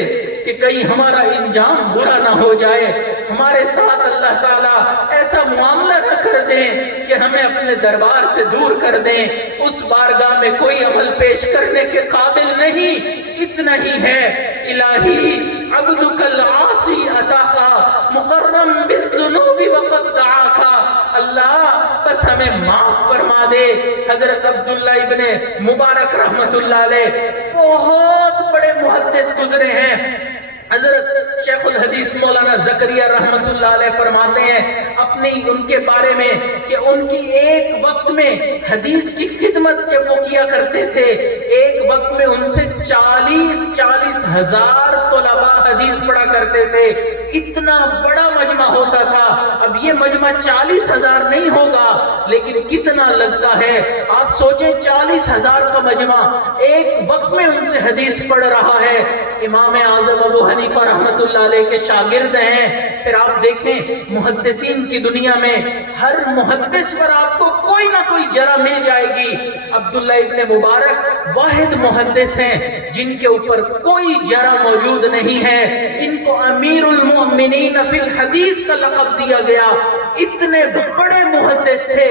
کہ کہیں ہمارا انجام برا نہ ہو جائے، ہمارے ساتھ اللہ تعالیٰ ایسا معاملہ نہ کر دیں کہ ہمیں اپنے دربار سے دور کر دیں، اس بارگاہ میں کوئی عمل پیش کرنے کے قابل نہیں۔ اتنا ہی ہے، الہی عبدک العاصی اتاکا مقرم بالذنوب وقد دعاکا، اللہ بس ہمیں معاف فرما دے۔ حضرت عبداللہ ابن مبارک رحمت اللہ علیہ بہت بڑے محدث گزرے ہیں۔ حضرت شیخ الحدیث مولانا زکریا رحمت اللہ علیہ فرماتے ہیں اپنی ان کے بارے میں کہ ان کی ایک وقت میں حدیث کی خدمت کے وہ کیا کرتے تھے، ایک وقت میں ان سے 40 ہزار طلباء حدیث پڑھا کرتے تھے، اتنا بڑا مجمع ہوتا تھا۔ اب یہ مجمع 40,000 نہیں ہوگا لیکن کتنا لگتا ہے، آپ سوچیں 40,000 کا مجمع ایک وقت میں ان سے حدیث پڑھ رہا ہے۔ امام اعظم ابو حنیفہ رحمت اللہ علیہ کے شاگرد ہیں۔ پھر آپ دیکھیں محدثین کی دنیا میں ہر محدث پر آپ کو کوئی نہ کوئی جرح مل جائے گی۔ عبداللہ ابن مبارک واحد محدث ہیں جن کے اوپر کوئی جرح موجود نہیں ہے، ان کو امیر المؤمنین فی الحدیث کا لقب دیا گیا۔ اتنے بڑے محدث تھے،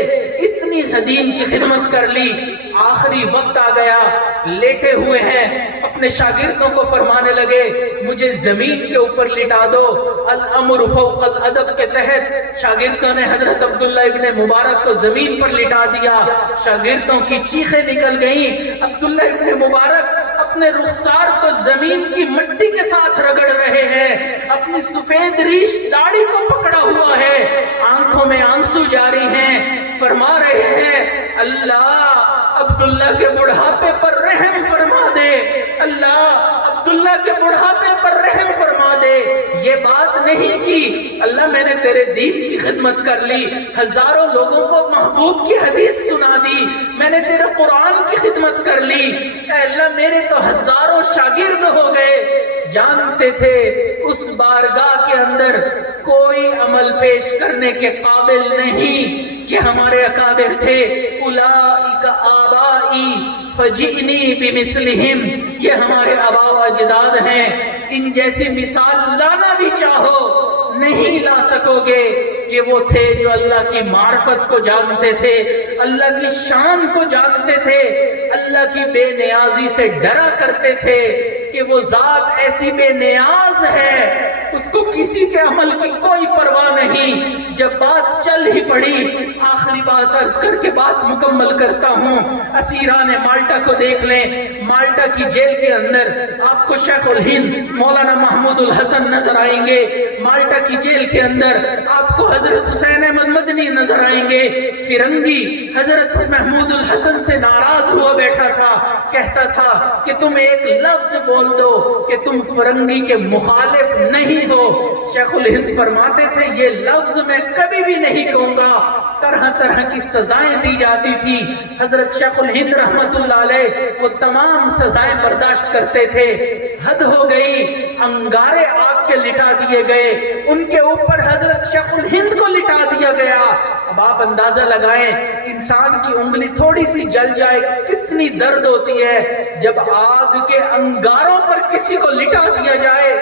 اتنی دین کی خدمت کر لی، آخری وقت آ گیا، لیٹے ہوئے ہیں، اپنے شاگردوں کو فرمانے لگے مجھے زمین کے اوپر لٹا دو، الامر فوق الادب کے تحت شاگردوں نے حضرت عبداللہ ابن مبارک کو زمین پر لٹا دیا۔ شاگردوں کی چیخیں نکل گئیں، عبداللہ ابن مبارک اپنے رخسار کو زمین کی مٹی کے ساتھ رگڑ رہے ہیں، اپنی سفید ریش داڑھی کو پکڑا ہوا ہے، آنکھوں میں آنسو جاری ہیں، فرما رہے ہیں اللہ عبداللہ کے بڑھاپے پر رحم فرما دے، اللہ عبداللہ کے بڑھاپے پر رحم فرما دے۔ یہ بات نہیں کی اللہ میں نے تیرے دین کی خدمت کر لی، ہزاروں لوگوں کو محبوب کی حدیث سنا دی، میں نے تیرے قرآن کی خدمت کر لی، اے اللہ میرے تو ہزاروں شاگرد ہو گئے۔ جانتے تھے اس بارگاہ کے اندر کوئی عمل پیش کرنے کے قابل نہیں۔ یہ ہمارے اکابر تھے، اولئک آبائی فجئنی بمثلہم، یہ ہمارے آباء و اجداد ہیں، ان جیسی مثال لانا بھی چاہو نہیں لا سکو گے۔ یہ وہ تھے جو اللہ کی معرفت کو جانتے تھے، اللہ کی شان کو جانتے تھے، اللہ کی بے نیازی سے ڈرا کرتے تھے کہ وہ ذات ایسی بے نیاز ہے، اس کو کسی کے عمل کی کوئی پرواہ نہیں۔ جب بات چل ہی پڑی، آخری بات عرض کر کے بات مکمل کرتا ہوں، اسیران مالٹا کو دیکھ لیں، مالٹا کی جیل کے اندر آپ کو شیخ الہند مولانا محمود الحسن نظر آئیں گے، مالٹا کی جیل کے اندر آپ کو حضرت حسین احمد مدنی نظر آئیں گے۔ فرنگی حضرت محمود الحسن سے ناراض ہوا بیٹھا تھا، کہتا تھا کہ تم ایک لفظ بول دو کہ تم فرنگی کے مخالف نہیں ہو۔ شیخ الہند فرماتے تھے یہ لفظ میں کبھی بھی نہیں کہوں گا، طرح طرح کی سزائیں دی جاتی تھی۔ حضرت شیخ الہند رحمت اللہ علیہ وہ تمام سزائیں برداشت کرتے تھے۔ حد ہو گئی، انگارے آگ کے لٹا دیے گئے، ان کے اوپر حضرت شیخ الہند کو لٹا دیا گیا۔ اب آپ اندازہ لگائیں انسان کی انگلی تھوڑی سی جل جائے کتنی درد ہوتی ہے، جب آگ کے انگاروں پر کسی کو لٹا دیا جائے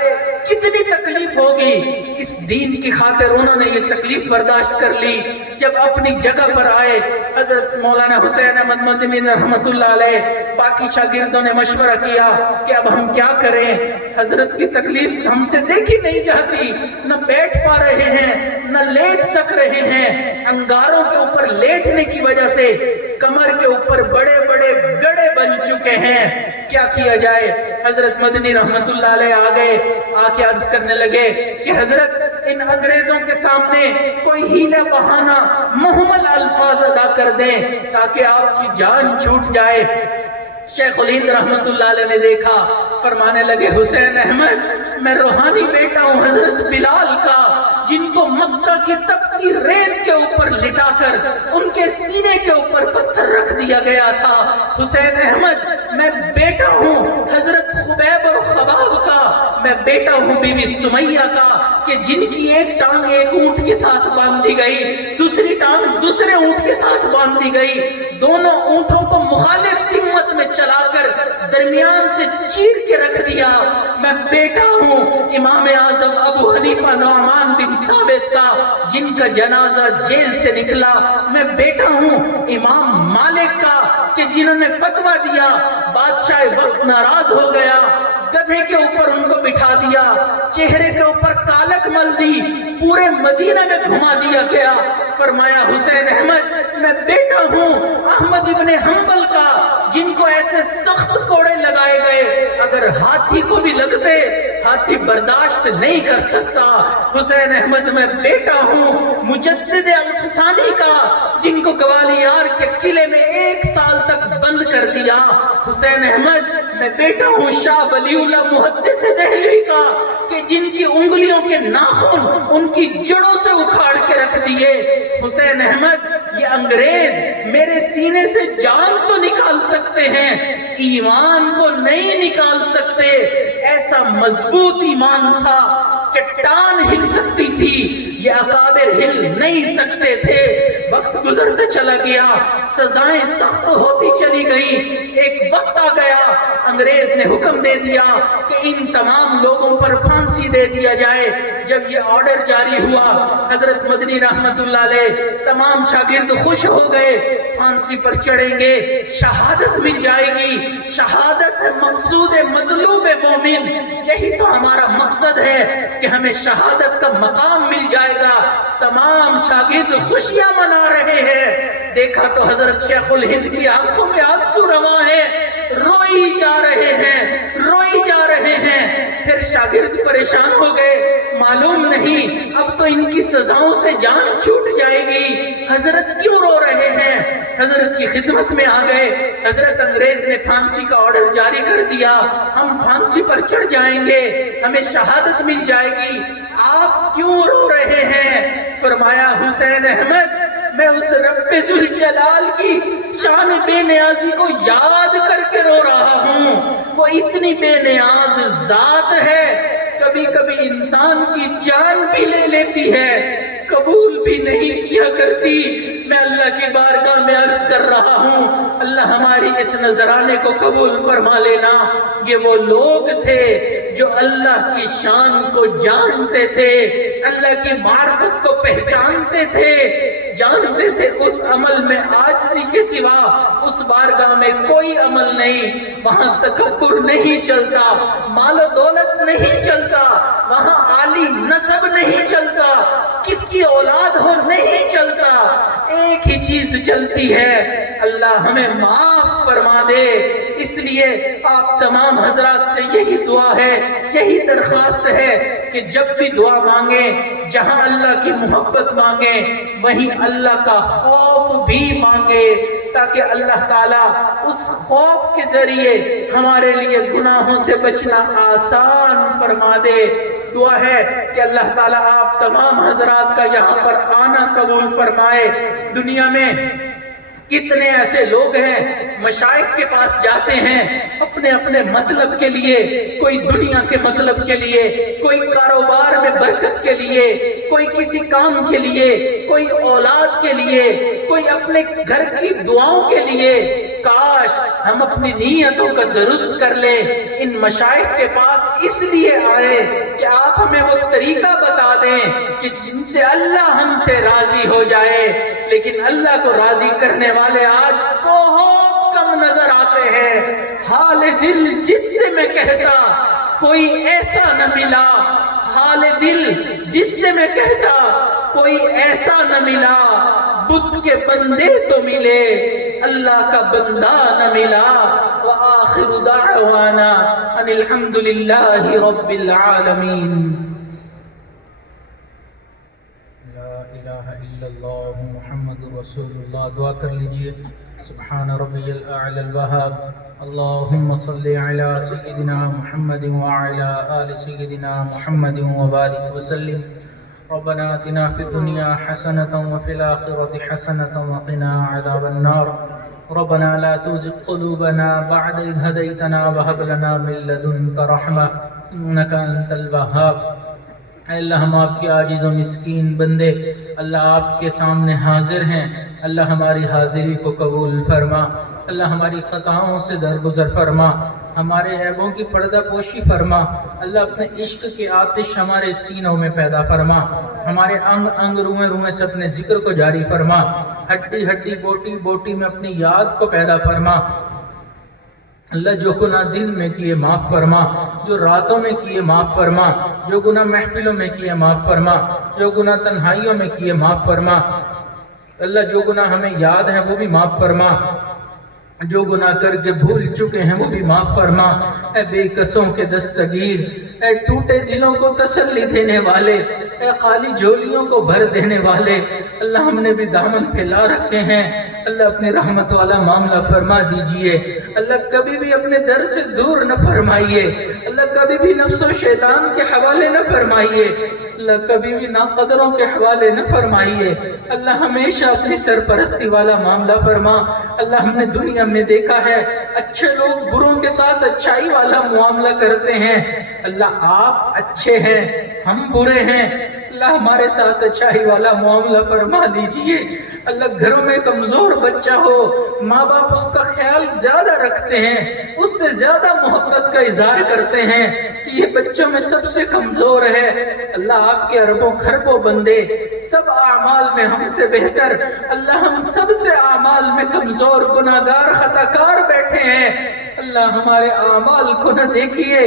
کتنی تکلیف ہوگی۔ اس دین کی خاطر انہوں نے یہ تکلیف برداشت کر لی۔ جب اپنی جگہ پر آئے حضرت مولانا حسین احمد مدنی رحمت اللہ علیہ، باقی شاگردوں نے مشورہ کیا کہ اب ہم کیا کریں، حضرت کی تکلیف ہم سے دیکھی نہیں جاتی، نہ بیٹھ پا رہے ہیں نہ لیٹ سک رہے ہیں، انگاروں کے اوپر لیٹنے کی وجہ سے کمر کے اوپر بڑے بڑے گڑے بن چکے ہیں، کیا کیا جائے۔ حضرت مدنی رحمت اللہ علیہ آ گئے، آ کے عرض کرنے لگے کہ حضرت ان انگریزوں کے سامنے کوئی ہیلہ بہانہ محمل الفاظ ادا کر دیں تاکہ آپ کی جان چھوٹ جائے۔ شیخ الہند رحمت اللہ علیہ نے دیکھا، فرمانے لگے حسین احمد میں روحانی بیٹا ہوں حضرت بلال کا، جن کو مکہ کی تپتی ریت کے اوپر لٹا کر ان کے سینے کے اوپر پتھر رکھ دیا گیا تھا۔ حسین احمد میں بیٹا ہوں حضرت خبیب اور خباب کا، میں بیٹا ہوں بی بی سمیہ کا، کہ جن کی ایک ٹانگ ایک اونٹ کے ساتھ باندھ دی گئی، دوسری ٹانگ دوسرے اونٹ کے ساتھ باندھ دی گئی، دونوں اونٹوں کو مخالف سمت میں چلا کر درمیان سے چیر کے رکھ دیا۔ میں بیٹا ہوں امام اعظم ابو حنیفہ نعمان بن ثابت کا، جن کا جنازہ جیل سے نکلا۔ میں بیٹا ہوں امام مالک کا، کہ جنہوں نے فتویٰ دیا، بادشاہ وقت ناراض ہو گیا، گدھے کے اوپر ان کو بٹھا دیا، چہرے کے اوپر کالک مل دی، پورے مدینہ میں گھما دیا گیا۔ فرمایا حسین احمد میں بیٹا ہوں احمد ابن حنبل کا، جن کو ایسے سخت کوڑے لگائے گئے اگر ہاتھی کو بھی لگتے ہاتھی برداشت نہیں کر سکتا۔ حسین احمد میں بیٹا ہوں مجدد الفسانی کا، جن کو گوالیار کے قلعے میں 1 سال تک بند کر دیا۔ حسین احمد میں بیٹا ہوں شاہ ولی اللہ محدث دہلوی کا، کہ جن کی انگلیوں کے ناخن ان کی جڑوں سے اکھاڑ کے رکھ دیے۔ حسین احمد یہ انگریز میرے سینے سے جان تو نکال سکتے ہیں، ایمان کو نہیں نکال سکتے۔ ایسا مضبوط ایمان تھا، چٹان ہل سکتی تھی، یہ اکابر ہل نہیں سکتے تھے۔ وقت گزرتا چلا گیا، سزائیں سخت ہوتی چلی گئی۔ ایک وقت آ گیا انگریز نے حکم دے دیا کہ ان تمام لوگوں پر پھانسی دے دیا جائے۔ جب یہ آرڈر جاری ہوا حضرت مدنی رحمت اللہ علیہ تمام شاگرد خوش ہو گئے، پھانسی پر چڑھیں گے، شہادت مل جائے گی۔ شہادت ہے مقصود مطلوب مومن، یہی تو ہمارا مقصد ہے کہ ہمیں شہادت کا مقام مل جائے گا۔ تمام شاگرد خوشیاں منا رہے ہیں، دیکھا تو حضرت شیخ الہند کی آنکھوں میں آنسو رواں ہے، روئی جا رہے ہیں، روئی جا رہے ہیں۔ پھر شاگرد پریشان ہو گئے، معلوم نہیں اب تو ان کی سزاؤں سے جان چھوٹ جائے گی، حضرت کیوں رو رہے ہیں؟ حضرت کی خدمت میں آ گئے، حضرت انگریز نے پھانسی کا آرڈر جاری کر دیا، ہم پھانسی پر چڑھ جائیں گے، ہمیں شہادت مل جائے گی، آپ کیوں رو رہے ہیں؟ فرمایا حسین احمد میں اس رب ذوالجلال کی شان بے نیازی کو یاد کر کے رو رہا ہوں۔ وہ اتنی بے نیاز ذات ہے، کبھی کبھی انسان کی جان بھی لے لیتی ہے، قبول بھی نہیں کیا کرتی۔ میں اللہ کی بارگاہ میں عرض کر رہا ہوں اللہ ہماری اس نذرانے کو قبول فرما لینا۔ یہ وہ لوگ تھے جو اللہ کی شان کو جانتے تھے، اللہ کی معرفت کو پہچانتے تھے، جانتے تھے اس عمل میں عاجزی کے سوا اس بارگاہ میں کوئی عمل نہیں، وہاں تکبر نہیں چلتا، مال و دولت نہیں چلتا، وہاں عالی نسب نہیں چلتا، کس کی اولاد ہو نہیں چلتا، ایک ہی چیز چلتی ہے، اللہ ہمیں معاف فرما دے۔ اس لیے آپ تمام حضرات سے یہی دعا ہے، یہی درخواست ہے کہ جب بھی دعا مانگیں جہاں اللہ کی محبت مانگیں وہیں اللہ کا خوف بھی مانگے، تاکہ اللہ تعالیٰ اس خوف کے ذریعے ہمارے لیے گناہوں سے بچنا آسان فرما دے۔ دعا ہے کہ اللہ تعالیٰ آپ تمام حضرات کا یہاں پر آنا قبول فرمائے۔ دنیا میں کتنے ایسے لوگ ہیں مشائخ کے پاس جاتے ہیں اپنے اپنے مطلب کے لیے، کوئی دنیا کے مطلب کے لیے، کوئی کاروبار میں برکت کے لیے، کوئی کسی کام کے لیے، کوئی اولاد کے لیے، کوئی اپنے گھر کی دعاؤں کے لیے۔ کاش ہم اپنی نیتوں کا درست کر لیں، ان مشائخ کے پاس اس لیے آئے کہ آپ ہمیں وہ طریقہ بتا دیں کہ جن سے اللہ ہم سے راضی ہو جائے۔ لیکن اللہ کو راضی کرنے والے آج بہت کم نظر آتے ہیں۔ حال دل جس سے میں کہتا کوئی ایسا نہ ملا، حال دل جس سے میں کہتا کوئی ایسا نہ ملا، بت کے بندے تو ملے اللہ کا بندہ نہ ملا۔ وآخر دعوانا ان الحمدللہ رب العالمین۔ لا الہ الا اللہ محمد رسول اللہ۔ دعا کر لیجئے۔ سبحان ربی الاعلی الوہاب، اللہم صلی علی سیدنا محمد وعلی آل سیدنا محمد وبارک وسلم۔ ربنا آتنا فی الدنیا حسنة وفی الآخرة حسنة وقنا عذاب النار۔ ربنا لا تزغ قلوبنا بعد إذ هديتنا وهب لنا من لدنك رحمة إنك أنت الوهاب۔ اے اللہ ہم آپ کے عاجز و مسکین بندے اللہ آپ کے سامنے حاضر ہیں۔ اللہ ہماری حاضری کو قبول فرما، اللہ ہماری خطاؤں سے درگزر فرما، ہمارے عیبوں کی پردہ پوشی فرما۔ اللہ اپنے عشق کی آتش ہمارے سینوں میں پیدا فرما، ہمارے انگ انگ روئیں روئیں سے اپنے ذکر کو جاری فرما، ہڈی ہڈی بوٹی بوٹی میں اپنی یاد کو پیدا فرما۔ اللہ جو گناہ دن میں کیے معاف فرما، جو راتوں میں کیے معاف فرما، جو گناہ محفلوں میں کیے معاف فرما، جو گناہ تنہائیوں میں کیے معاف فرما۔ اللہ جو گناہ ہمیں یاد ہیں وہ بھی معاف فرما، جو گناہ کر کے بھول چکے ہیں وہ بھی معاف فرما۔ اے بے کسوں کے دستگیر، اے ٹوٹے دلوں کو تسلی دینے والے، اے خالی جھولیوں کو بھر دینے والے، اللہ ہم نے بھی دامن پھیلا رکھے ہیں، اللہ اپنی رحمت والا معاملہ فرما دیجئے۔ اللہ کبھی بھی اپنے در سے دور نہ فرمائیے، اللہ کبھی بھی نفس و شیطان کے حوالے نہ فرمائیے، اللہ کبھی بھی ناقدروں کے حوالے نہ فرمائیے۔ اللہ ہمیشہ اپنی سرپرستی والا معاملہ فرما۔ اللہ ہم نے دنیا میں دیکھا ہے اچھے لوگ بروں کے ساتھ اچھائی والا معاملہ کرتے ہیں، اللہ آپ اچھے ہیں ہم برے ہیں، اللہ ہمارے ساتھ اچھائی والا معاملہ فرما لیجئے۔ اللہ گھروں میں کمزور بچہ ہو، ماں باپ اس کا خیال زیادہ رکھتے ہیں، اس سے زیادہ محبت کا اظہار کرتے ہیں کہ یہ بچوں میں سب سے کمزور ہے۔ اللہ آپ کے اربوں خربوں بندے سب اعمال میں ہم سے بہتر، اللہ ہم سب سے اعمال میں کمزور گناہگار خطاکار بیٹھے ہیں، اللہ ہمارے اعمال کو نہ دیکھیے،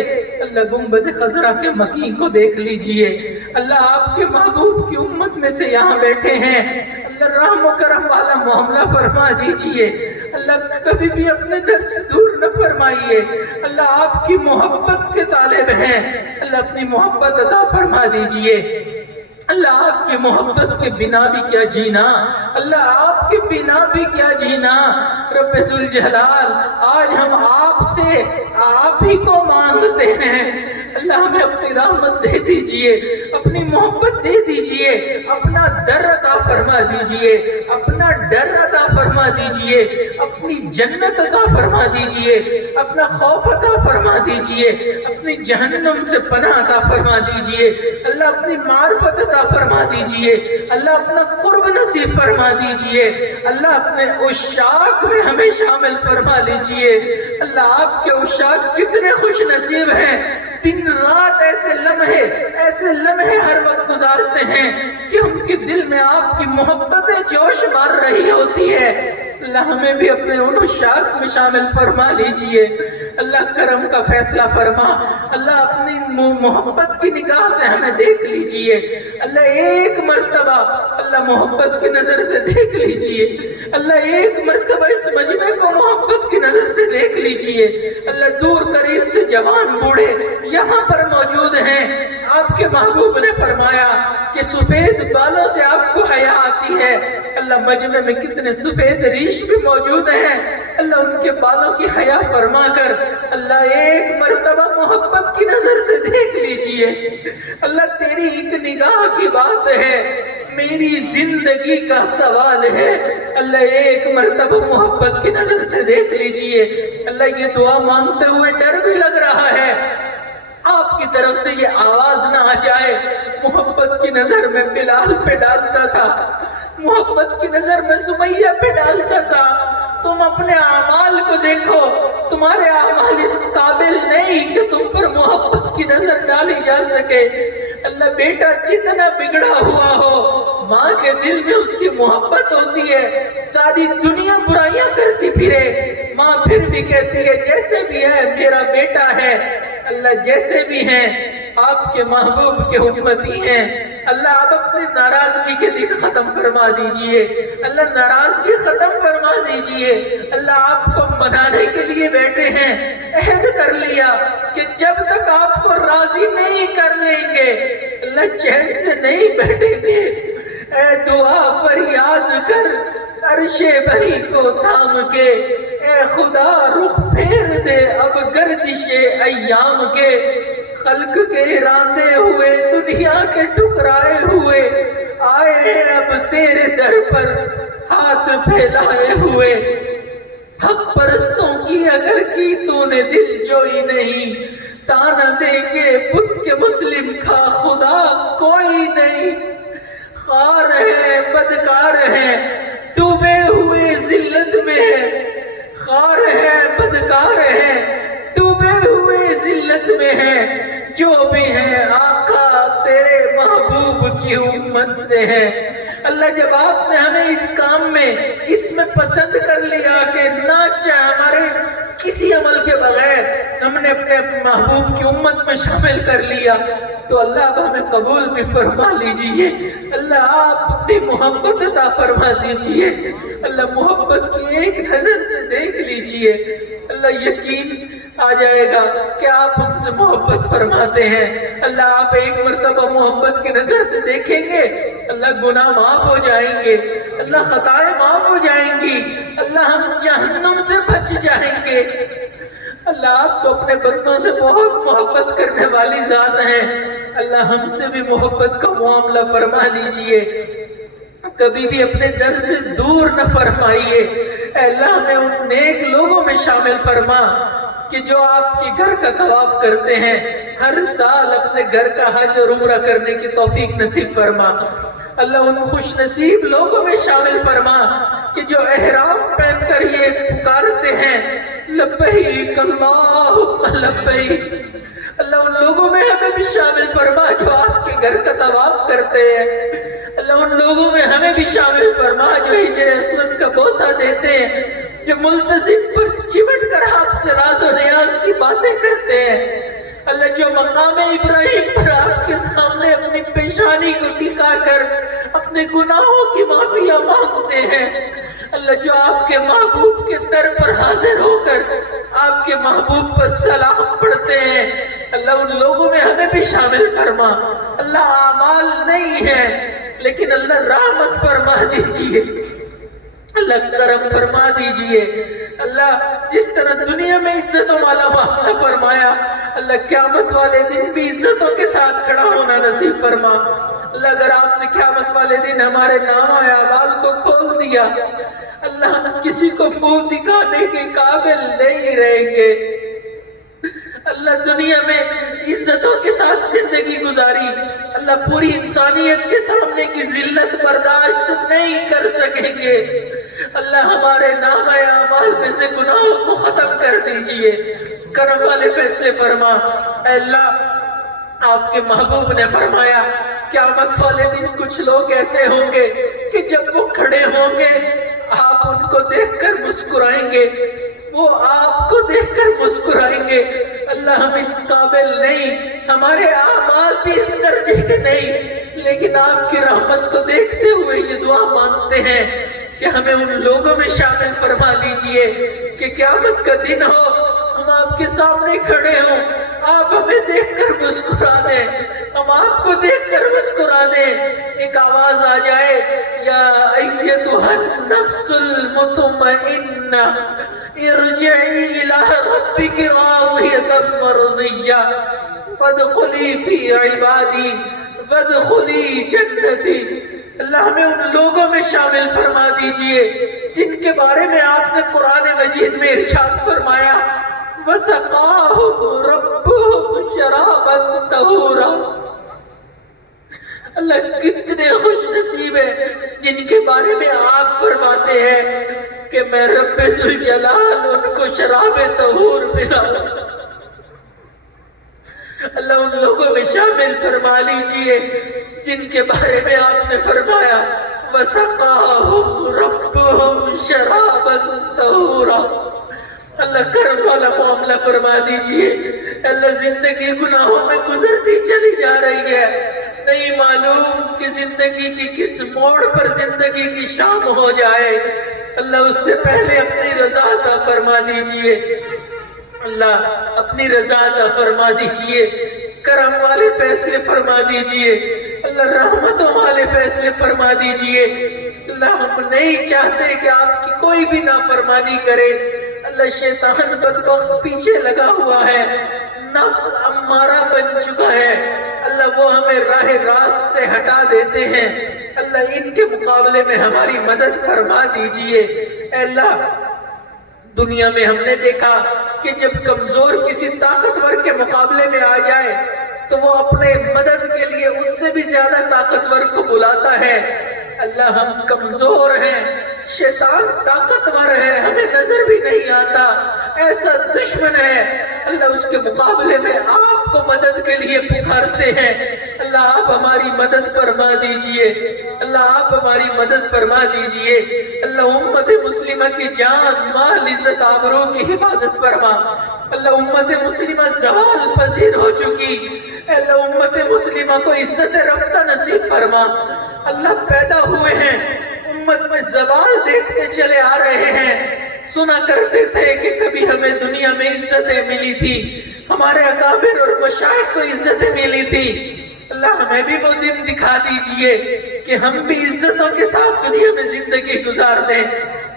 اللہ گنبد خضرا کے مکین کو دیکھ لیجئے۔ اللہ آپ کے محبوب کی امت میں سے یہاں بیٹھے ہیں، اللہ رحم و کرم والا معاملہ فرما دیجئے۔ اللہ کبھی بھی اپنے در سے دور نہ فرمائیے، اللہ آپ کی محبت کے طالب ہیں، اللہ اپنی محبت عطا فرما دیجئے۔ اللہ آپ کی محبت کے بنا بھی کیا جینا، اللہ آپ کے بنا بھی کیا جینا۔ رب ذوالجلال آج ہم آپ سے آپ ہی کو مانگتے ہیں، اللہ ہمیں اپنی رحمت دے دیجئے، اپنی محبت دے دیجئے، اپنا در عطا فرما دیجئے، اپنا ڈر عطا فرما دیجئے، اپنی جنت عطا فرما دیجئے، اپنا خوف عطا فرما دیجئے، اپنی جہنم سے پناہ عطا فرما دیجئے، اللہ اپنی معرفت عطا فرما دیجئے، اللہ اپنا قرب نصیب فرما دیجئے، اللہ اپنے عشاق میں ہمیں شامل فرما لیجئے۔ اللہ آپ کے عشاق کتنے خوش نصیب ہیں، دن رات ایسے لمحے ہر وقت گزارتے ہیں کہ ان کے دل میں آپ کی محبتیں جوش مار رہی ہوتی ہے۔ اللہ ہمیں بھی اپنے ان عشاق میں شامل فرما لیجئے، اللہ کرم کا فیصلہ فرما، اللہ اپنی محبت کی نگاہ سے ہمیں دیکھ لیجئے، اللہ ایک مرتبہ اللہ محبت کی نظر سے دیکھ لیجئے، اللہ ایک مرتبہ اس مجمع کو محبت کی نظر سے دیکھ لیجئے۔ اللہ دور قریب سے جوان بوڑھے یہاں پر موجود ہیں، آپ کے محبوب نے فرمایا کہ سفید بالوں سے آپ کو حیا آتی ہے، اللہ مجمع میں کتنے سفید ریش بھی موجود ہیں، اللہ ان کے بالوں کی حیا فرما کر اللہ ایک مرتبہ محبت کی نظر سے دیکھ لیجئے۔ اللہ تیری ایک نگاہ کی بات ہے، میری زندگی کا سوال ہے، اللہ ایک مرتبہ محبت کی نظر سے دیکھ لیجئے۔ اللہ یہ دعا مانگتے ہوئے ڈر بھی لگ رہا ہے، آپ کی طرف سے یہ آواز نہ آ جائے، محبت کی نظر میں بلال پہ ڈالتا تھا، محبت کی نظر میں سمیہ پہ ڈالتا تھا۔ تم اپنے اعمال کو دیکھو، تمہارے اعمال اس قابل نہیں کہ تم پر محبت کی نظر ڈالی جا سکے۔ اللہ بیٹا جتنا بگڑا ہوا ہو، ماں کے دل میں اس کی محبت ہوتی ہے۔ ساری دنیا برائیاں کرتی پھرے، ماں پھر بھی کہتی ہے جیسے بھی ہے میرا بیٹا ہے۔ اللہ جیسے بھی ہیں آپ کے محبوب کے امتی ہیں، اللہ آپ اپنی ناراضگی کے دن ختم فرما دیجئے، اللہ ناراضگی ختم فرما دیجئے۔ اللہ آپ کو منانے کے لیے بیٹھے ہیں، عہد کر لیا کہ جب تک آپ کو راضی نہیں کر لیں گے اللہ چین سے نہیں بیٹھیں گے۔ اے دعا فریاد کر عرش بری کو تھام کے، اے خدا رخ پھیر دے اب گردش ایام کے۔ خلق کے راندے ہوئے دنیا کے ٹکرائے ہوئے آئے ہیں اب تیرے در پر ہاتھ پھیلائے ہوئے۔ حق پرستوں کی اگر کی تو نے دل جوئی نہیں، تانا دیں گے بت کے مسلم کا خدا کوئی نہیں۔ خار ہیں بدکار ہیں ڈوبے ہوئے ذلت میں ہیں، خار ہیں بدکار ہیں ڈوبے ہوئے ذلت میں ہیں، جو بھی ہیں آقا تیرے محبوب کی امت سے ہیں۔ اللہ جب آپ نے ہمیں اس کام میں اس میں پسند کر لیا کہ نہ چاہے ہمارے کسی عمل کے بغیر ہم نے اپنے محبوب کی امت میں شامل کر لیا، تو اللہ اب ہمیں قبول بھی فرما لیجئے۔ اللہ آپ اپنی محبت عطا فرما دیجئے، اللہ محبت کی ایک نظر سے دیکھ لیجئے، اللہ یقین آ جائے گا کہ آپ ہم سے محبت فرماتے ہیں۔ اللہ آپ ایک مرتبہ محبت کی نظر سے دیکھیں گے، اللہ گناہ معاف ہو جائیں گے، اللہ خطائیں معاف ہو جائیں گی، اللہ ہم جہنم سے بچ جائیں گے۔ اللہ آپ تو اپنے بندوں سے بہت محبت کرنے والی ذات ہیں، اللہ ہم سے بھی محبت کا معاملہ فرما لیجئے، کبھی بھی اپنے در سے دور نہ فرمائیے۔ اے اللہ ہمیں ان نیک لوگوں میں شامل فرما کہ جو آپ کے گھر کا طواف کرتے ہیں، ہر سال اپنے گھر کا حج اور عمرہ کرنے کی توفیق نصیب فرما۔ اللہ ان خوش نصیب لوگوں میں شامل فرما کہ جو احرام پہن کر یہ پکارتے ہیں لبیک اللہم لبیک، اللہ ان لوگوں میں ہمیں بھی شامل فرما جو آپ کے گھر کا طواف کرتے ہیں۔ اللہ ان لوگوں میں ہمیں بھی شامل فرما جو حجر اسود کا بوسہ دیتے ہیں، جو ملتزم پر چمٹ کر آپ سے راز و نیاز کی باتیں کرتے ہیں۔ اللہ جو مقام ابراہیم پر آپ کے سامنے اپنی پیشانی کو ٹکا کر اپنے گناہوں کی معافیاں مانگتے ہیں، اللہ جو آپ کے محبوب کے در پر حاضر ہو کر آپ کے محبوب پر سلام پڑھتے ہیں، اللہ ان لوگوں میں ہمیں بھی شامل فرما۔ اللہ اعمال نہیں ہے لیکن اللہ رحمت فرما دیجئے، اللہ کرم فرما دیجئے۔ اللہ جس طرح دنیا میں عزت و مالا معاملہ فرمایا، اللہ قیامت والے دن بھی عزتوں کے ساتھ کھڑا ہونا نصیب فرما۔ اللہ اگر آپ نے قیامت والے دن ہمارے نامہ اعمال کو کھول دیا، اللہ ہم کسی کو منہ دکھانے کے قابل نہیں رہیں گے۔ اللہ دنیا میں عزتوں کے ساتھ زندگی گزاری، اللہ پوری انسانیت کے سامنے کی ذلت برداشت نہیں کر سکیں گے۔ اللہ ہمارے نامہ اعمال میں سے گناہوں کو ختم کر دیجئے، کرم والے فیصلے فرما۔ اے اللہ آپ کے محبوب نے فرمایا قیامت والے دن کچھ لوگ ایسے ہوں گے کہ جب وہ کھڑے ہوں گے آپ ان کو دیکھ کر مسکرائیں گے، وہ آپ کو دیکھ کر مسکرائیں گے۔ اللہ ہم اس قابل نہیں، ہمارے اعمال بھی اس درجے کے نہیں، لیکن آپ کی رحمت کو دیکھتے ہوئے یہ دعا مانگتے ہیں کہ ہمیں ان لوگوں میں شامل فرما دیجئے کہ قیامت کا دن ہو، ہم آپ کے سامنے کھڑے ہوں، آپ ہمیں دیکھ کر مسکرا دیں، ہم آپ کو دیکھ کر مسکرا دیں، ایک آواز آ جائے یا ایتھا النفس المطمئنہ ارجعی الی ربک راضیۃ مرضیہ فادخلی فی عبادی وادخلی جنتی۔ اللہ ہمیں ان لوگوں میں شامل فرما دیجئے جن کے بارے میں آپ نے قرآن مجید میں ارشاد فرمایا وَسَقَاهُمْ رَبُّهُمْ شَرَابًا طَهُورًا۔ اللہ کتنے خوش نصیب ہیں جن کے بارے میں آپ فرماتے ہیں کہ میں رب ذوالجلال ان کو شراب طہور پلاؤں۔ اللہ ان لوگوں میں شامل فرما لیجئے جن کے بارے میں آپ نے فرمایا وَسَقَاهُمْ رَبُّهُمْ شَرَابًا طَهُورًا۔ اللہ کرم والا معاملہ فرما دیجئے۔ اللہ زندگی گناہوں میں گزرتی چلی جا رہی ہے، نہیں معلوم کہ زندگی کی کس موڑ پر زندگی کی شام ہو جائے۔ اللہ اس سے پہلے اپنی رضا عطا فرما دیجئے، اللہ اپنی رضا عطا فرما دیجئے، کرم والے فیصلے فرما دیجئے، اللہ رحمتوں والے فیصلے فرما دیجئے۔ اللہ ہم نہیں چاہتے کہ آپ کی کوئی بھی نافرمانی کرے۔ اللہ شیطان بدبخت پیچھے لگا ہوا ہے، نفس امارہ بن چکا ہے، اللہ وہ ہمیں راہ راست سے ہٹا دیتے ہیں۔ اللہ ان کے مقابلے میں ہماری مدد فرما دیجئے۔ اے اللہ دنیا میں ہم نے دیکھا کہ جب کمزور کسی طاقتور کے مقابلے میں آ جائے تو وہ اپنے مدد کے لیے اس سے بھی زیادہ طاقتور کو بلاتا ہے۔ اللہ ہم کمزور ہیں، شیطان طاقتور ہے، ہمیں نظر بھی نہیں آتا، ایسا دشمن ہے۔ اللہ اس کے مقابلے میں آپ کو مدد کے لیے پکارتے ہیں۔ اللہ آپ ہماری مدد فرما دیجئے، اللہ آپ ہماری مدد فرما دیجئے۔ اللہ امت مسلمہ کی جان مال عزت آبرو کی حفاظت فرما۔ اللہ امت مسلمہ زوال پذیر ہو چکی، اللہ امت مسلمہ کو عزت رفتہ نصیب فرما۔ اللہ پیدا ہوئے ہیں، امت میں زوال دیکھتے چلے آ رہے ہیں۔ سنا کرتے تھے کہ کبھی ہمیں دنیا میں عزتیں ملی تھی، ہمارے اکابر اور مشائخ کو عزتیں ملی تھی۔ اللہ ہمیں بھی وہ دن دکھا دیجئے کہ ہم بھی عزتوں کے ساتھ دنیا میں زندگی گزار دیں۔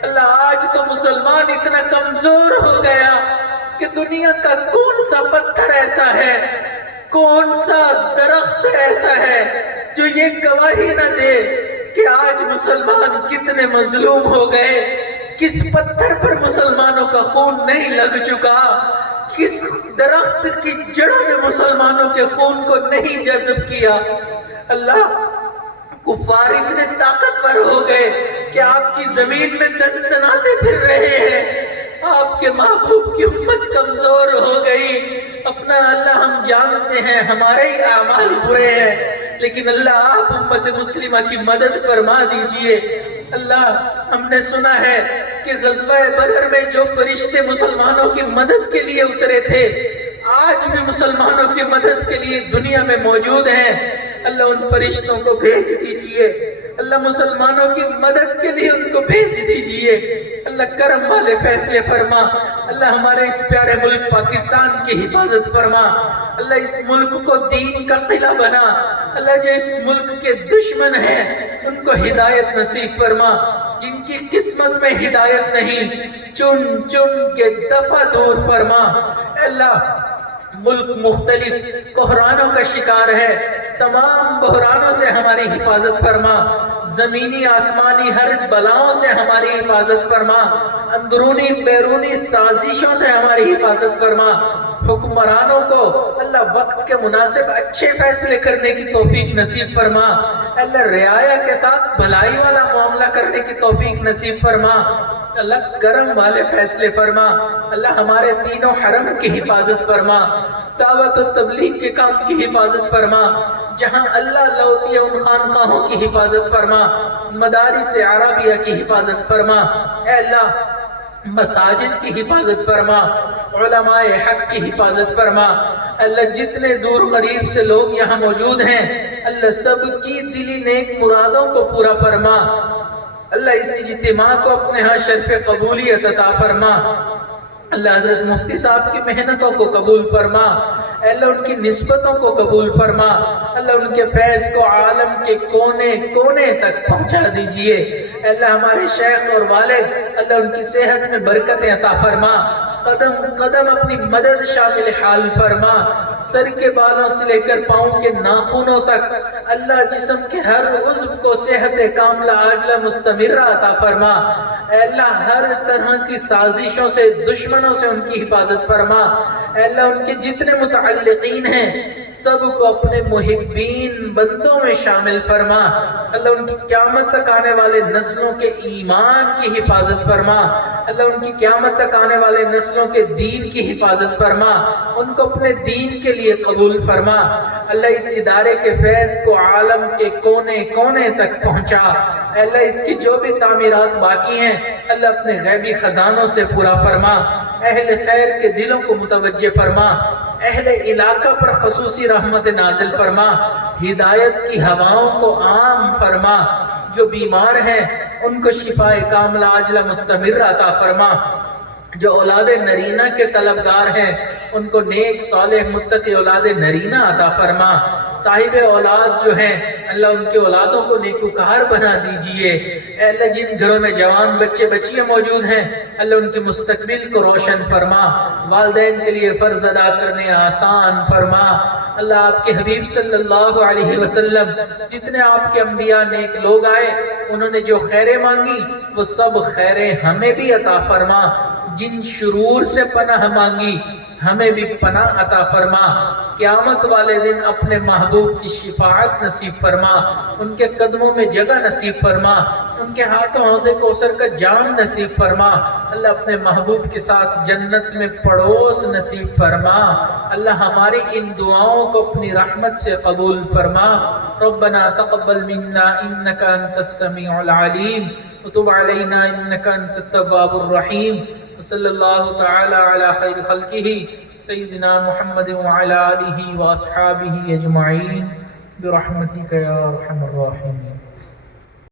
اللہ آج تو مسلمان اتنا کمزور ہو گیا کہ دنیا کا کون سا پتھر ایسا ہے، کون سا درخت ایسا ہے جو یہ گواہی نہ دے کہ آج مسلمان کتنے مظلوم ہو گئے، کس پتھر پر مسلمانوں کا خون نہیں لگ چکا، کس درخت کی جڑوں نے مسلمانوں کے خون کو نہیں جذب کیا۔ اللہ کفار اتنے طاقتور ہو گئے کہ آپ کی زمین میں دندناتے پھر رہے ہیں، آپ کے محبوب کی امت کمزور ہو گئی۔ اپنا اللہ ہم جانتے ہیں ہمارے ہی اعمال برے ہیں، لیکن اللہ آپ امت مسلمہ کی مدد فرما دیجئے۔ اللہ ہم نے سنا ہے کہ غزوہ بدر میں جو فرشتے مسلمانوں کی مدد کے لیے اترے تھے آج بھی مسلمانوں کی مدد کے لیے دنیا میں موجود ہیں۔ اللہ ان فرشتوں کو بھیج دیجئے، اللہ مسلمانوں کی مدد کے لیے ان کو بھیج دیجئے۔ اللہ کرم والے فیصلے فرما، اللہ ہمارے اس پیارے ملک پاکستان کی حفاظت فرما۔ اللہ اس ملک کو دین کا قلعہ بنا، اللہ جو اس ملک کے دشمن ہیں ان کو ہدایت نصیب فرما، جن کی قسمت میں ہدایت نہیں چن چن کے دفع دور فرما۔ اللہ ملک مختلف بحرانوں کا شکار ہے، تمام بحرانوں سے ہماری حفاظت فرما، زمینی آسمانی ہر بلاؤں سے ہماری حفاظت فرما، اندرونی بیرونی سازشوں سے ہماری حفاظت فرما۔ حکمرانوں کو اللہ وقت کے مناسب اچھے فیصلے کرنے کی توفیق نصیب فرما، اللہ رعایا کے ساتھ بھلائی والا معاملہ کرنے کی توفیق نصیب فرما۔ اللہ کرم والے فیصلے فرما، اللہ ہمارے تینوں حرم کی حفاظت فرما، دعوت و تبلیغ کے کام کی حفاظت فرما، جہاں اللہ لاؤتی ہے ان خانقاہوں کی حفاظت فرما، مدارس عربیہ کی حفاظت فرما۔ اے اللہ مساجد کی حفاظت فرما، علماء حق کی حفاظت فرما۔ اللہ جتنے دور قریب سے لوگ یہاں موجود ہیں اللہ سب کی دلی نیک مرادوں کو پورا فرما۔ اللہ اس اجتماع کو اپنے ہاں شرف قبولیت عطا فرما۔ اللہ حضرت مفتی صاحب کی محنتوں کو قبول فرما، اللہ ان کی نسبتوں کو قبول فرما، اللہ ان کے فیض کو عالم کے کونے کونے تک پہنچا دیجئے۔ اللہ ہمارے شیخ اور والد اللہ ان کی صحت میں برکتیں عطا فرما، قدم قدم اپنی مدد شامل حال فرما۔ سر کے بالوں سے لے کر پاؤں کے ناخنوں تک اللہ جسم کے ہر عضو کو صحت کاملہ عاجلہ مستمرہ عطا فرما۔ اے اللہ ہر طرح کی سازشوں سے، دشمنوں سے ان کی حفاظت فرما۔ اے اللہ ان کے جتنے متعلقین ہیں سب کو اپنے محبین بندوں میں شامل فرما۔ اللہ ان کی قیامت تک آنے والے نسلوں کے ایمان کی حفاظت فرما۔ اللہ ان کی قیامت تک آنے والے نسلوں کے دین کی حفاظت فرما، ان کو اپنے دین کے لیے قبول فرما۔ اللہ اس ادارے کے فیض کو عالم کے کونے کونے تک پہنچا۔ اے اللہ اس کی جو بھی تعمیرات باقی ہیں اللہ اپنے غیبی خزانوں سے پورا فرما۔ اہل خیر کے دلوں کو متوجہ فرما، اہل علاقہ پر خصوصی رحمت نازل فرما، ہدایت کی ہواؤں کو عام فرما، جو بیمار ہیں ان کو شفاء کاملہ عاجلہ مستمرہ عطا فرما، جو اولاد نرینہ کے طلبگار ہیں ان کو نیک صالح متقی اولاد نرینہ عطا فرما۔ صاحب اولاد جو ہیں اللہ ان کے اولادوں کو نیکوکار بنا دیجئے۔ اے اللہ جن گھروں میں جوان بچے بچیاں موجود ہیں اللہ ان کے مستقبل کو روشن فرما، والدین کے لیے فرض ادا کرنے آسان فرما۔ اللہ آپ کے حبیب صلی اللہ علیہ وسلم جتنے آپ کے انبیاء نیک لوگ آئے انہوں نے جو خیریں مانگی وہ سب خیریں ہمیں بھی عطا فرما، جن شرور سے پناہ مانگی ہمیں بھی پناہ عطا فرما۔ قیامت والے دن اپنے محبوب کی شفاعت نصیب فرما، ان کے قدموں میں جگہ نصیب فرما، ان کے ہاتھوں حوض کوثر کا جام نصیب فرما۔ اللہ اپنے محبوب کے ساتھ جنت میں پڑوس نصیب فرما۔ اللہ ہماری ان دعاؤں کو اپنی رحمت سے قبول فرما۔ ربنا تقبل منا انك انت السميع العليم وتب علينا انك انت التواب الرحيم وصلى الله تعالى على خير خلقه سيدنا محمد وعلى آله وأصحابه أجمعين برحمتك يا أرحم الراحمين۔